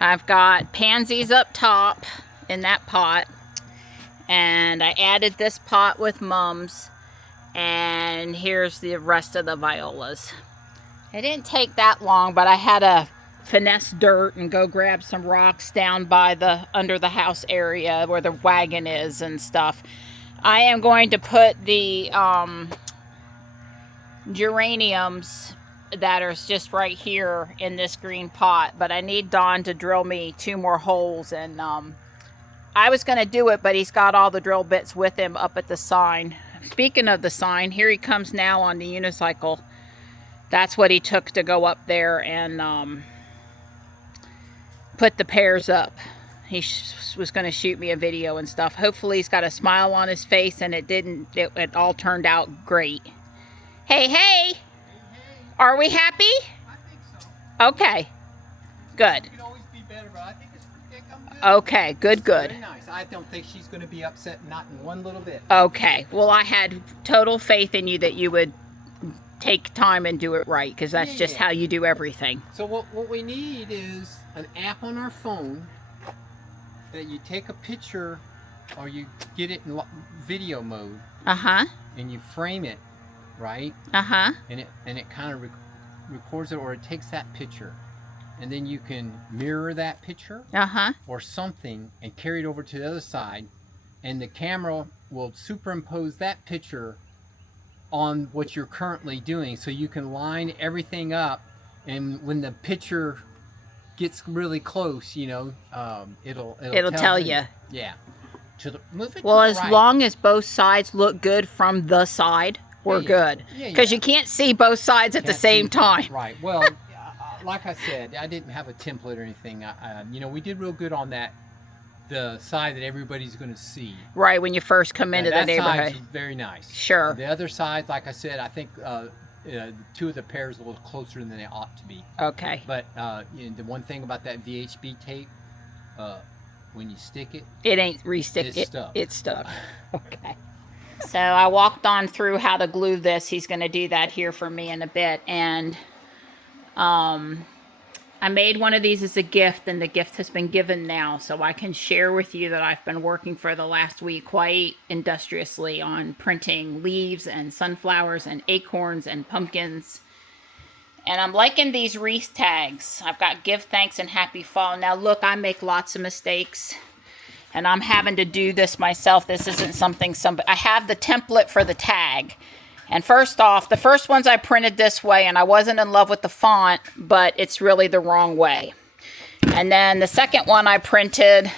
I've got pansies up top in that pot. And I added this pot with mums. And here's the rest of the violas. It didn't take that long, but I had to finesse dirt and go grab some rocks down by the under the house area where the wagon is and stuff. I am going to put the geraniums that are just right here in this green pot, but I need Don to drill me 2 more holes, and I was going to do it, but he's got all the drill bits with him up at the sign. Speaking of the sign, here he comes now on the unicycle. That's what he took to go up there and put the pairs up. He was going to shoot me a video and stuff. Hopefully he's got a smile on his face, and it all turned out great. Hey. Are we happy? I think so. Okay. Good. It could always be better, but I think it's good. Okay, good. Very nice. I don't think she's going to be upset, not in one little bit. Okay. Well, I had total faith in you that you would take time and do it right, because that's just how you do everything. So what we need is an app on our phone that you take a picture, or you get it in video mode. And you frame it, right? And it kind of records it, or it takes that picture, and then you can mirror that picture or something and carry it over to the other side, and the camera will superimpose that picture on what you're currently doing, so you can line everything up, and when the picture gets really close, you know, it'll tell you. Yeah. Move it Well, to the as right. long as both sides look good from the side, we're good. Because you can't see both sides at the same time. Right. Well, like I said, I didn't have a template or anything. You know, we did real good on that. The side that everybody's going to see. Right, when you first come into the neighborhood. That side's very nice. Sure. The other side, like I said, I think two of the pairs are a little closer than they ought to be. Okay. But you know, the one thing about that VHB tape, when you stick it, it ain't re-stick. It's stuck. It's stuck. Okay. So I walked on through how to glue this. He's going to do that here for me in a bit. And I made one of these as a gift, and the gift has been given now, so I can share with you that I've been working for the last week quite industriously on printing leaves and sunflowers and acorns and pumpkins. And I'm liking these wreath tags. I've got Give Thanks and Happy Fall. Now look, I make lots of mistakes, and I'm having to do this myself. This isn't something I have the template for the tag. And first off, the first ones I printed this way, and I wasn't in love with the font, but it's really the wrong way. And then the second one I printed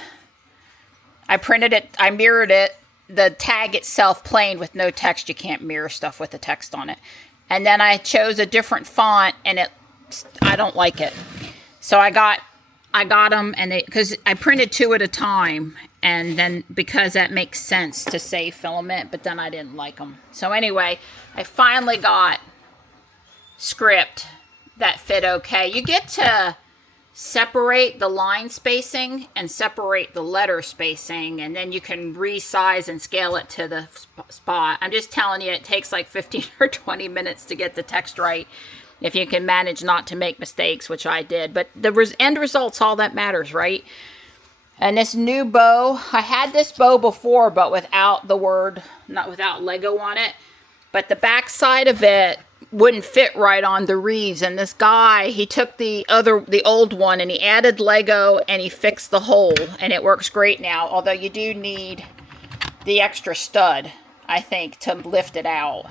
it, I mirrored it, the tag itself plain with no text. You can't mirror stuff with the text on it. And then I chose a different font, and I don't like it. So I got them, and because I printed 2 at a time, and then because that makes sense to say filament, but then I didn't like them. So anyway, I finally got script that fit okay. You get to separate the line spacing and separate the letter spacing, and then you can resize and scale it to the spot. I'm just telling you, it takes like 15 or 20 minutes to get the text right, if you can manage not to make mistakes, which I did. But the end result's all that matters, right? And this new bow, I had this bow before, but without without Lego on it. But the back side of it wouldn't fit right on the reeds. And this guy, he took the old one, and he added Lego, and he fixed the hole, and it works great now. Although you do need the extra stud, I think, to lift it out.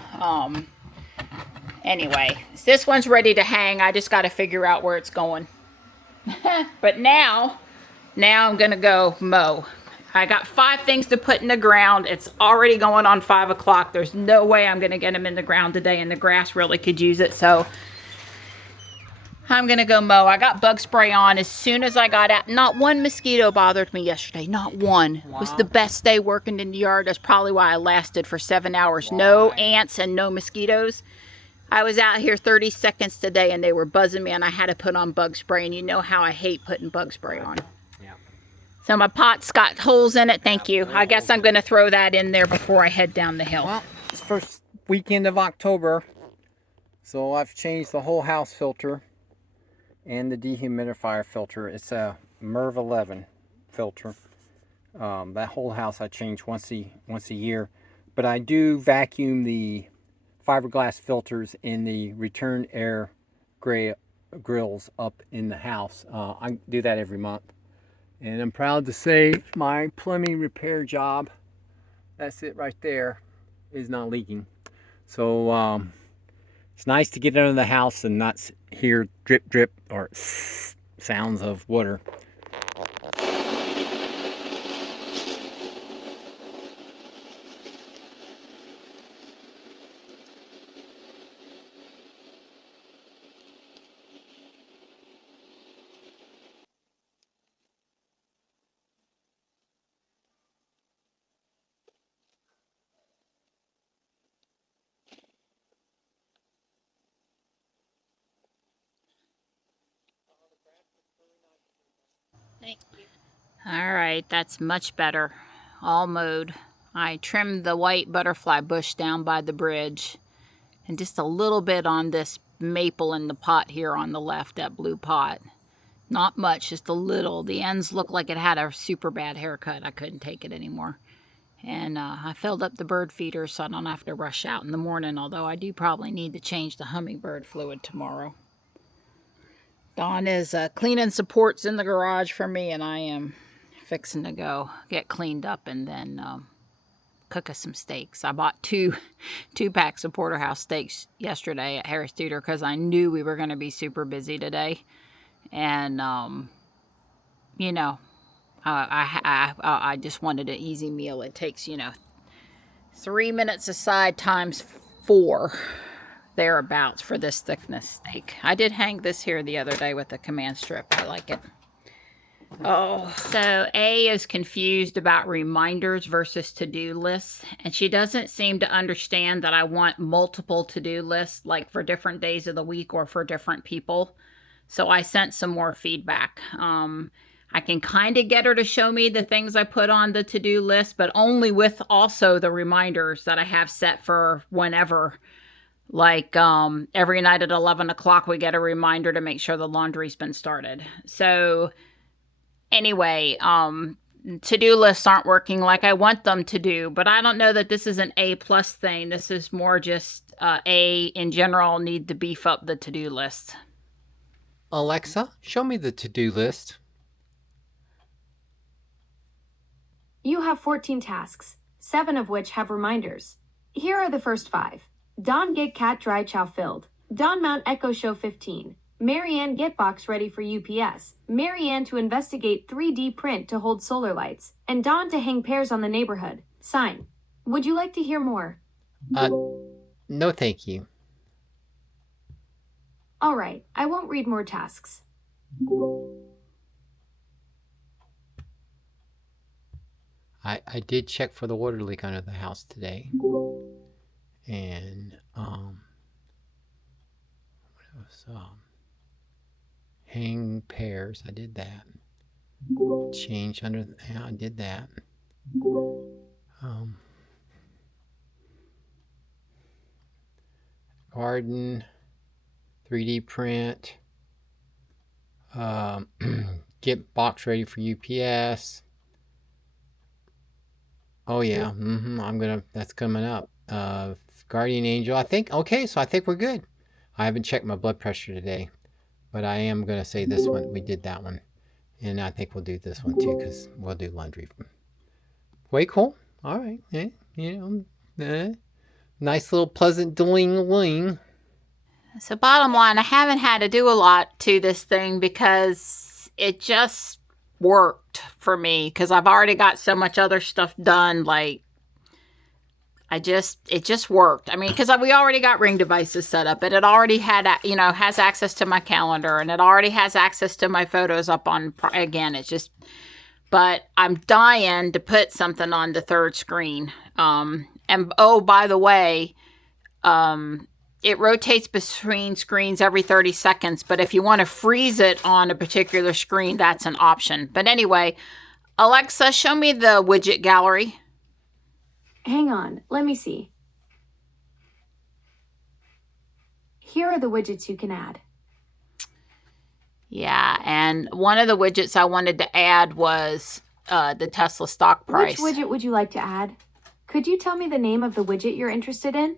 Anyway, this one's ready to hang. I just got to figure out where it's going. But now I'm going to go mow. I got 5 things to put in the ground. It's already going on 5 o'clock. There's no way I'm going to get them in the ground today, and the grass really could use it. So I'm going to go mow. I got bug spray on as soon as I got out. Not one mosquito bothered me yesterday. Not one. Wow. It was the best day working in the yard. That's probably why I lasted for 7 hours. Wow. No ants and no mosquitoes. I was out here 30 seconds today, and they were buzzing me, and I had to put on bug spray. And you know how I hate putting bug spray on. Yeah. So my pot's got holes in it. Thank you. I guess I'm going to throw that in there before I head down the hill. Well, it's first weekend of October, so I've changed the whole house filter and the dehumidifier filter. It's a MERV 11 filter. That whole house I change once a year, but I do vacuum the fiberglass filters in the return air grills up in the house. I do that every month, and I'm proud to say my plumbing repair job, that's it right there, is not leaking. So it's nice to get under the house and not hear drip drip or sounds of water. All right, that's much better. All mowed. I trimmed the white butterfly bush down by the bridge, and just a little bit on this maple in the pot here on the left, that blue pot. Not much, just a little. The ends looked like it had a super bad haircut. I couldn't take it anymore. And I filled up the bird feeder so I don't have to rush out in the morning, although I do probably need to change the hummingbird fluid tomorrow. Dawn is cleaning supports in the garage for me, and I am fixing to go get cleaned up and then cook us some steaks. I bought two packs of porterhouse steaks yesterday at Harris Teeter because I knew we were going to be super busy today. And, you know, I just wanted an easy meal. It takes, 3 minutes aside times 4 thereabouts for this thickness steak. I did hang this here the other day with a command strip. I like it. Oh, so A is confused about reminders versus to-do lists, and she doesn't seem to understand that I want multiple to-do lists, like for different days of the week or for different people. So I sent some more feedback. I can kind of get her to show me the things I put on the to-do list, but only with also the reminders that I have set for whenever. Like every night at 11 o'clock, we get a reminder to make sure the laundry's been started. So anyway, to-do lists aren't working like I want them to do, but I don't know that this is an A+ thing. This is more just A in general need to beef up the to-do list. Alexa, show me the to-do list. You have 14 tasks, 7 of which have reminders. Here are the first 5. Dawn get cat dry chow filled. Dawn mount Echo Show 15. Marianne get box ready for UPS. Marianne to investigate 3D print to hold solar lights. And Dawn to hang pears on the neighborhood. Sign. Would you like to hear more? No thank you. All right, I won't read more tasks. I did check for the water leak under the house today. And what else? Hang pears, I did that. Change under, yeah, I did that. Garden, 3D print, get box ready for UPS. Oh yeah, that's coming up. Guardian Angel, I think, okay, so I think we're good. I haven't checked my blood pressure today, but I am going to say this one, we did that one. And I think we'll do this one too, because we'll do laundry. Way cool. All right. Nice little pleasant ding-ling. So bottom line, I haven't had to do a lot to this thing because it just worked for me because I've already got so much other stuff done. Like, it just worked. I mean, because we already got Ring devices set up, and it already had, has access to my calendar, and it already has access to my photos up on, again, it's just, but I'm dying to put something on the third screen. And oh, by the way, it rotates between screens every 30 seconds, but if you want to freeze it on a particular screen, that's an option. But anyway, Alexa, show me the widget gallery. Hang on, let me see. Here are the widgets you can add. Yeah, and one of the widgets I wanted to add was the Tesla stock price. Which widget would you like to add? Could you tell me the name of the widget you're interested in?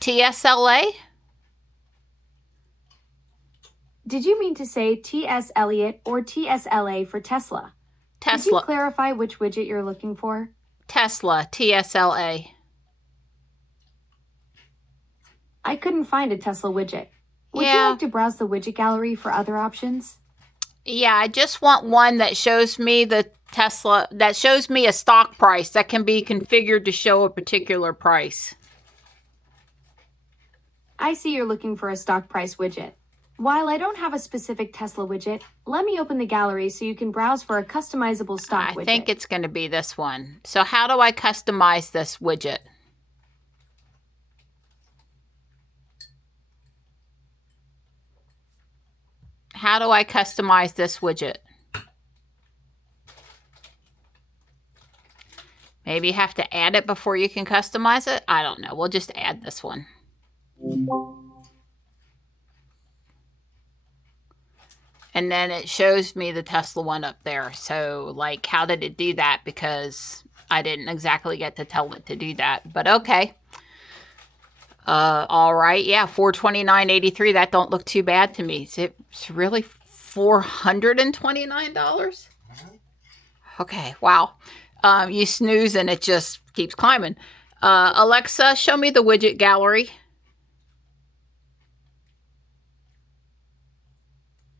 TSLA? Did you mean to say T.S. Eliot or TSLA for Tesla? Tesla. Could you clarify which widget you're looking for? Tesla, TSLA. I couldn't find a Tesla widget. Would you like to browse the widget gallery for other options? Yeah, I just want one that shows me the Tesla, that shows me a stock price that can be configured to show a particular price. I see you're looking for a stock price widget. While I don't have a specific Tesla widget, let me open the gallery so you can browse for a customizable stock widget. I think it's going to be this one. So how do I customize this widget? How do I customize this widget? Maybe you have to add it before you can customize it? I don't know. We'll just add this one. And then it shows me the Tesla one up there. So, like, how did it do that? Because I didn't exactly get to tell it to do that. But okay. All right. Yeah, $429.83. That don't look too bad to me. It's really $429? Okay, wow. You snooze and it just keeps climbing. Alexa, show me the widget gallery.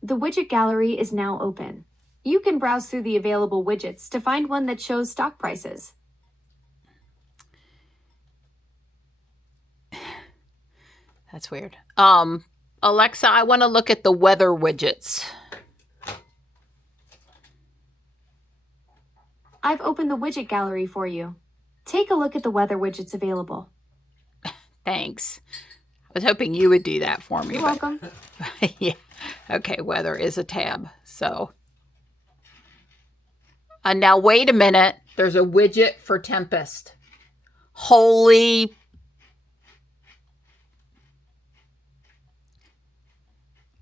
The widget gallery is now open. You can browse through the available widgets to find one that shows stock prices. That's weird. Alexa, I want to look at the weather widgets. I've opened the widget gallery for you. Take a look at the weather widgets available. Thanks. I was hoping you would do that for me. You're welcome. Yeah. Okay, weather is a tab. So. Now, wait a minute. There's a widget for Tempest. Holy.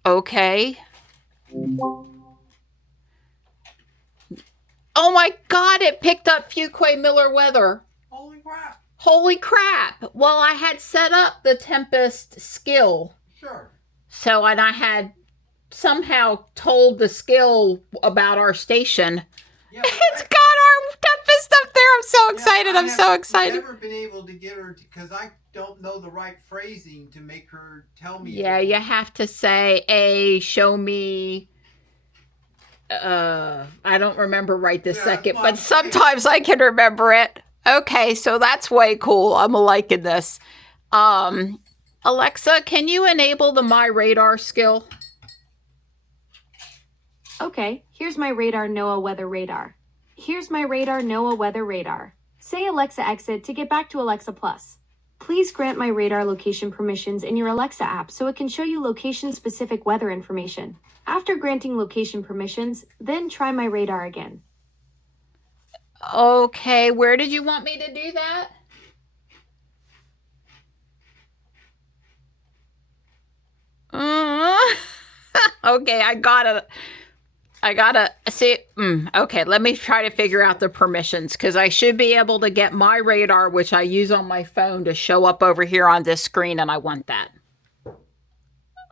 Okay. Oh my God, it picked up Fuquay Miller weather. Holy crap. Holy crap. Well, I had set up the Tempest skill. Sure. So, and I had somehow told the skill about our station. Yeah, It's got our Tempest up there. I'm so excited. I'm so excited. I've never been able to get her because I don't know the right phrasing to make her tell me. Yeah, you have to say, show me. I don't remember right this second, but sometimes I can remember it. Okay, so that's way cool. I'm liking this. Alexa, can you enable the My Radar skill? Okay, here's my radar NOAA weather radar. Here's my radar NOAA weather radar. Say Alexa exit to get back to Alexa Plus. Please grant my radar location permissions in your Alexa app so it can show you location-specific weather information. After granting location permissions, then try my radar again. Okay, where did you want me to do that? Okay, I gotta see. Okay, let me try to figure out the permissions because I should be able to get my radar, which I use on my phone, to show up over here on this screen, and I want that.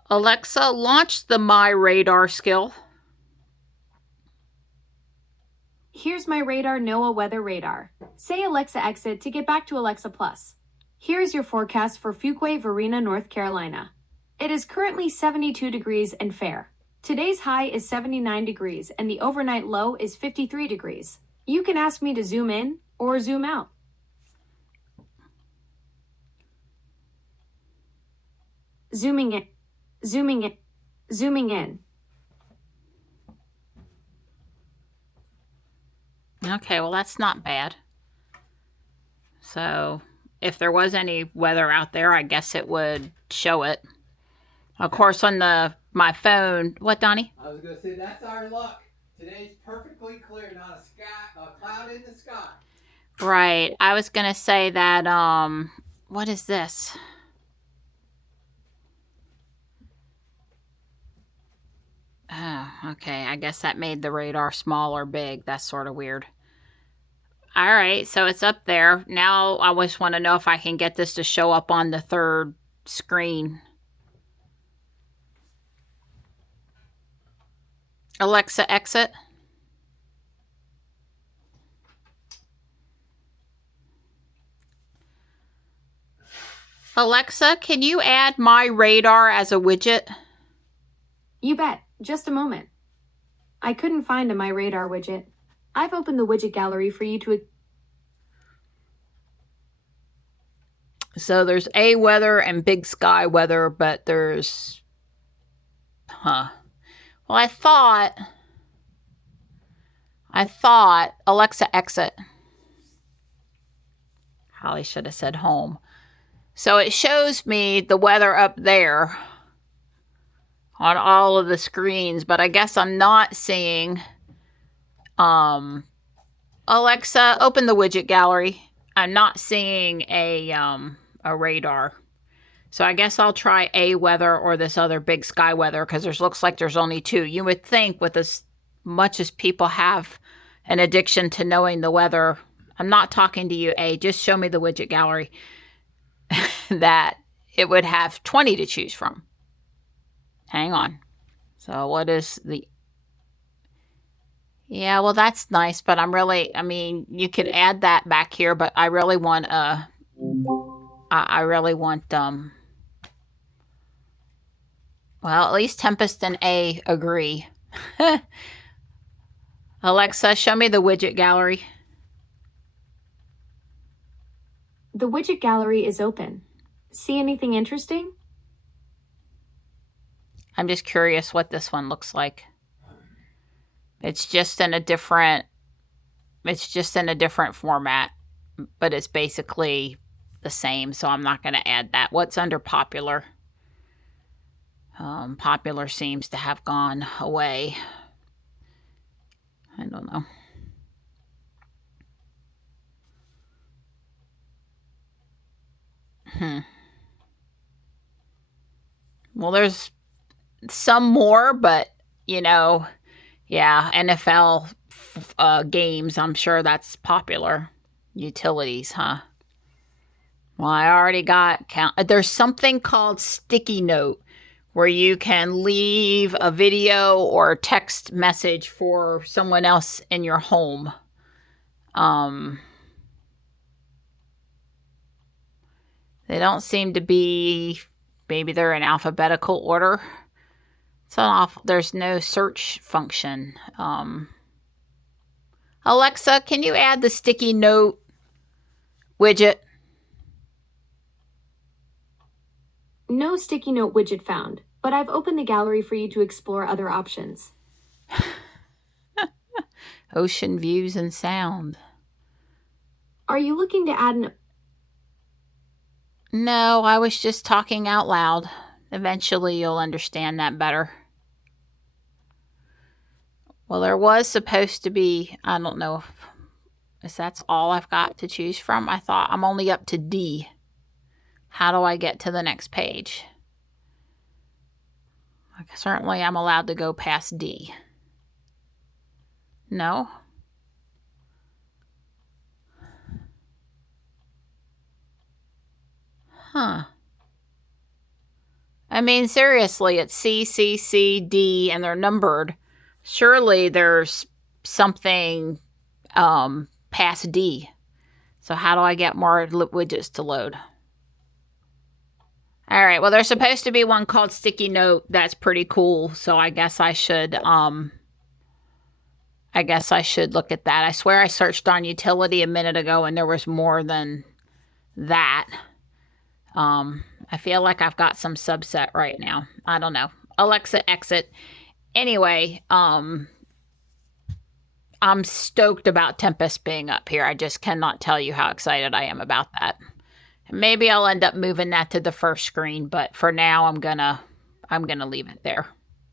Alexa, launch the My Radar skill. Here's my radar NOAA weather radar. Say Alexa exit to get back to Alexa Plus. Here's your forecast for Fuquay, Varina, North Carolina. It is currently 72 degrees and fair. Today's high is 79 degrees and the overnight low is 53 degrees. You can ask me to zoom in or zoom out. Zooming in, zooming in, zooming in. Okay, well, that's not bad. So if there was any weather out there, I guess it would show it. Of course, on my phone. What, Donnie? I was going to say, that's our luck. Today's perfectly clear, not a cloud in the sky. Right. I was going to say that, what is this? Oh, okay. I guess that made the radar small or big. That's sort of weird. All right, so it's up there. Now I just want to know if I can get this to show up on the third screen. Alexa, exit. Alexa, can you add My Radar as a widget? You bet. Just a moment. I couldn't find a My Radar widget. I've opened the widget gallery for you to... So there's A weather and big sky weather, but there's... Well, I thought Alexa exit. Holly should have said home. So it shows me the weather up there on all of the screens, but I guess I'm not seeing... Alexa, open the widget gallery. I'm not seeing a radar. So I guess I'll try A weather or this other big sky weather because there looks like there's only two. You would think with as much as people have an addiction to knowing the weather, I'm not talking to you, A, just show me the widget gallery, that it would have 20 to choose from. Hang on. So what is the... Yeah, well, that's nice, but I mean, you could add that back here, but I really want, I really want, well, at least Tempest and A agree. Alexa, show me the widget gallery. The widget gallery is open. See anything interesting? I'm just curious what this one looks like. It's just in a different format, but it's basically the same, so I'm not going to add that. What's under popular? Popular seems to have gone away. I don't know. Well, there's some more, but you know, yeah, NFL games, I'm sure that's popular. Utilities, huh? Well, I already got there's something called sticky note where you can leave a video or text message for someone else in your home. They don't seem to be, maybe they're in alphabetical order. There's no search function. Alexa, can you add the sticky note widget? No sticky note widget found, but I've opened the gallery for you to explore other options. Ocean views and sound. Are you looking to add an... No, I was just talking out loud. Eventually you'll understand that better. Well, there was supposed to be, I don't know if that's all I've got to choose from. I thought I'm only up to D. How do I get to the next page? Certainly I'm allowed to go past D. No? Huh. I mean, seriously, it's C, C, C, D, and they're numbered. Surely there's something past D. So how do I get more widgets to load? All right, well, there's supposed to be one called Sticky Note. That's pretty cool. So I guess I should look at that. I swear I searched on utility a minute ago and there was more than that. I feel like I've got some subset right now. I don't know. Alexa, exit. Anyway, I'm stoked about Tempest being up here. I just cannot tell you how excited I am about that. Maybe I'll end up moving that to the first screen, but for now I'm gonna leave it there.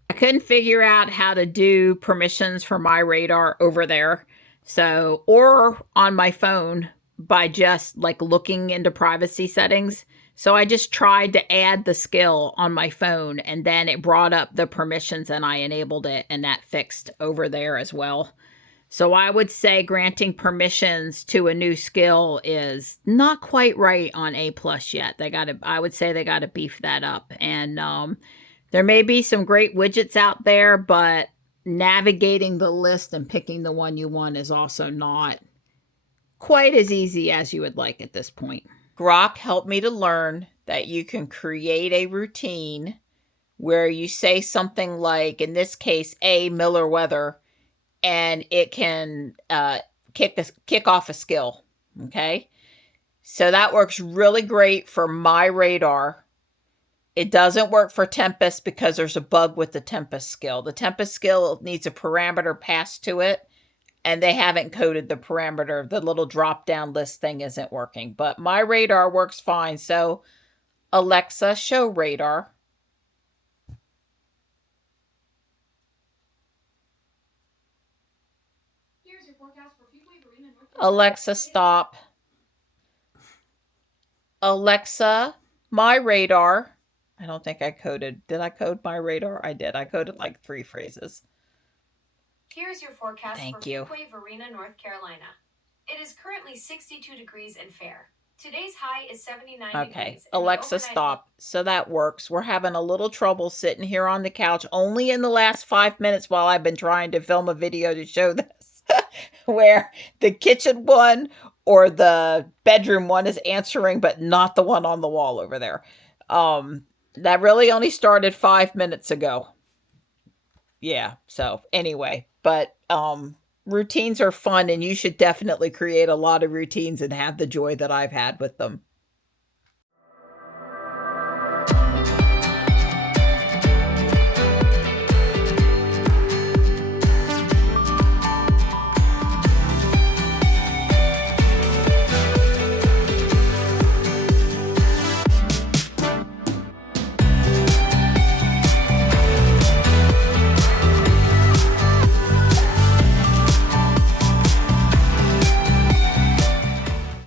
I couldn't figure out how to do permissions for my radar over there. So, or on my phone by just like looking into privacy settings. So I just tried to add the skill on my phone and then it brought up the permissions and I enabled it and that fixed over there as well. So I would say granting permissions to a new skill is not quite right on A+ yet. I would say they got to beef that up. And there may be some great widgets out there, but navigating the list and picking the one you want is also not quite as easy as you would like at this point. Grok helped me to learn that you can create a routine where you say something like, in this case, Miller weather, and it can kick off a skill. Okay, so that works really great for my radar. It doesn't work for Tempest because there's a bug with the Tempest skill. The Tempest skill needs a parameter passed to it, and they haven't coded the parameter. The little drop-down list thing isn't working, but my radar works fine. So Alexa, show radar. Alexa, stop. Alexa, my radar. I don't think I coded. Did I code my radar? I did. I coded like 3 phrases. Here's your forecast Thank for you. Fuquay-Varina, North Carolina. It is currently 62 degrees and fair. Today's high is 79 Okay, degrees. and the Alexa, overnight- stop. So that works. We're having a little trouble sitting here on the couch only in the last 5 minutes while I've been trying to film a video to show this, where the kitchen one or the bedroom one is answering, but not the one on the wall over there. That really only started 5 minutes ago. Yeah, so anyway, but routines are fun, and you should definitely create a lot of routines and have the joy that I've had with them.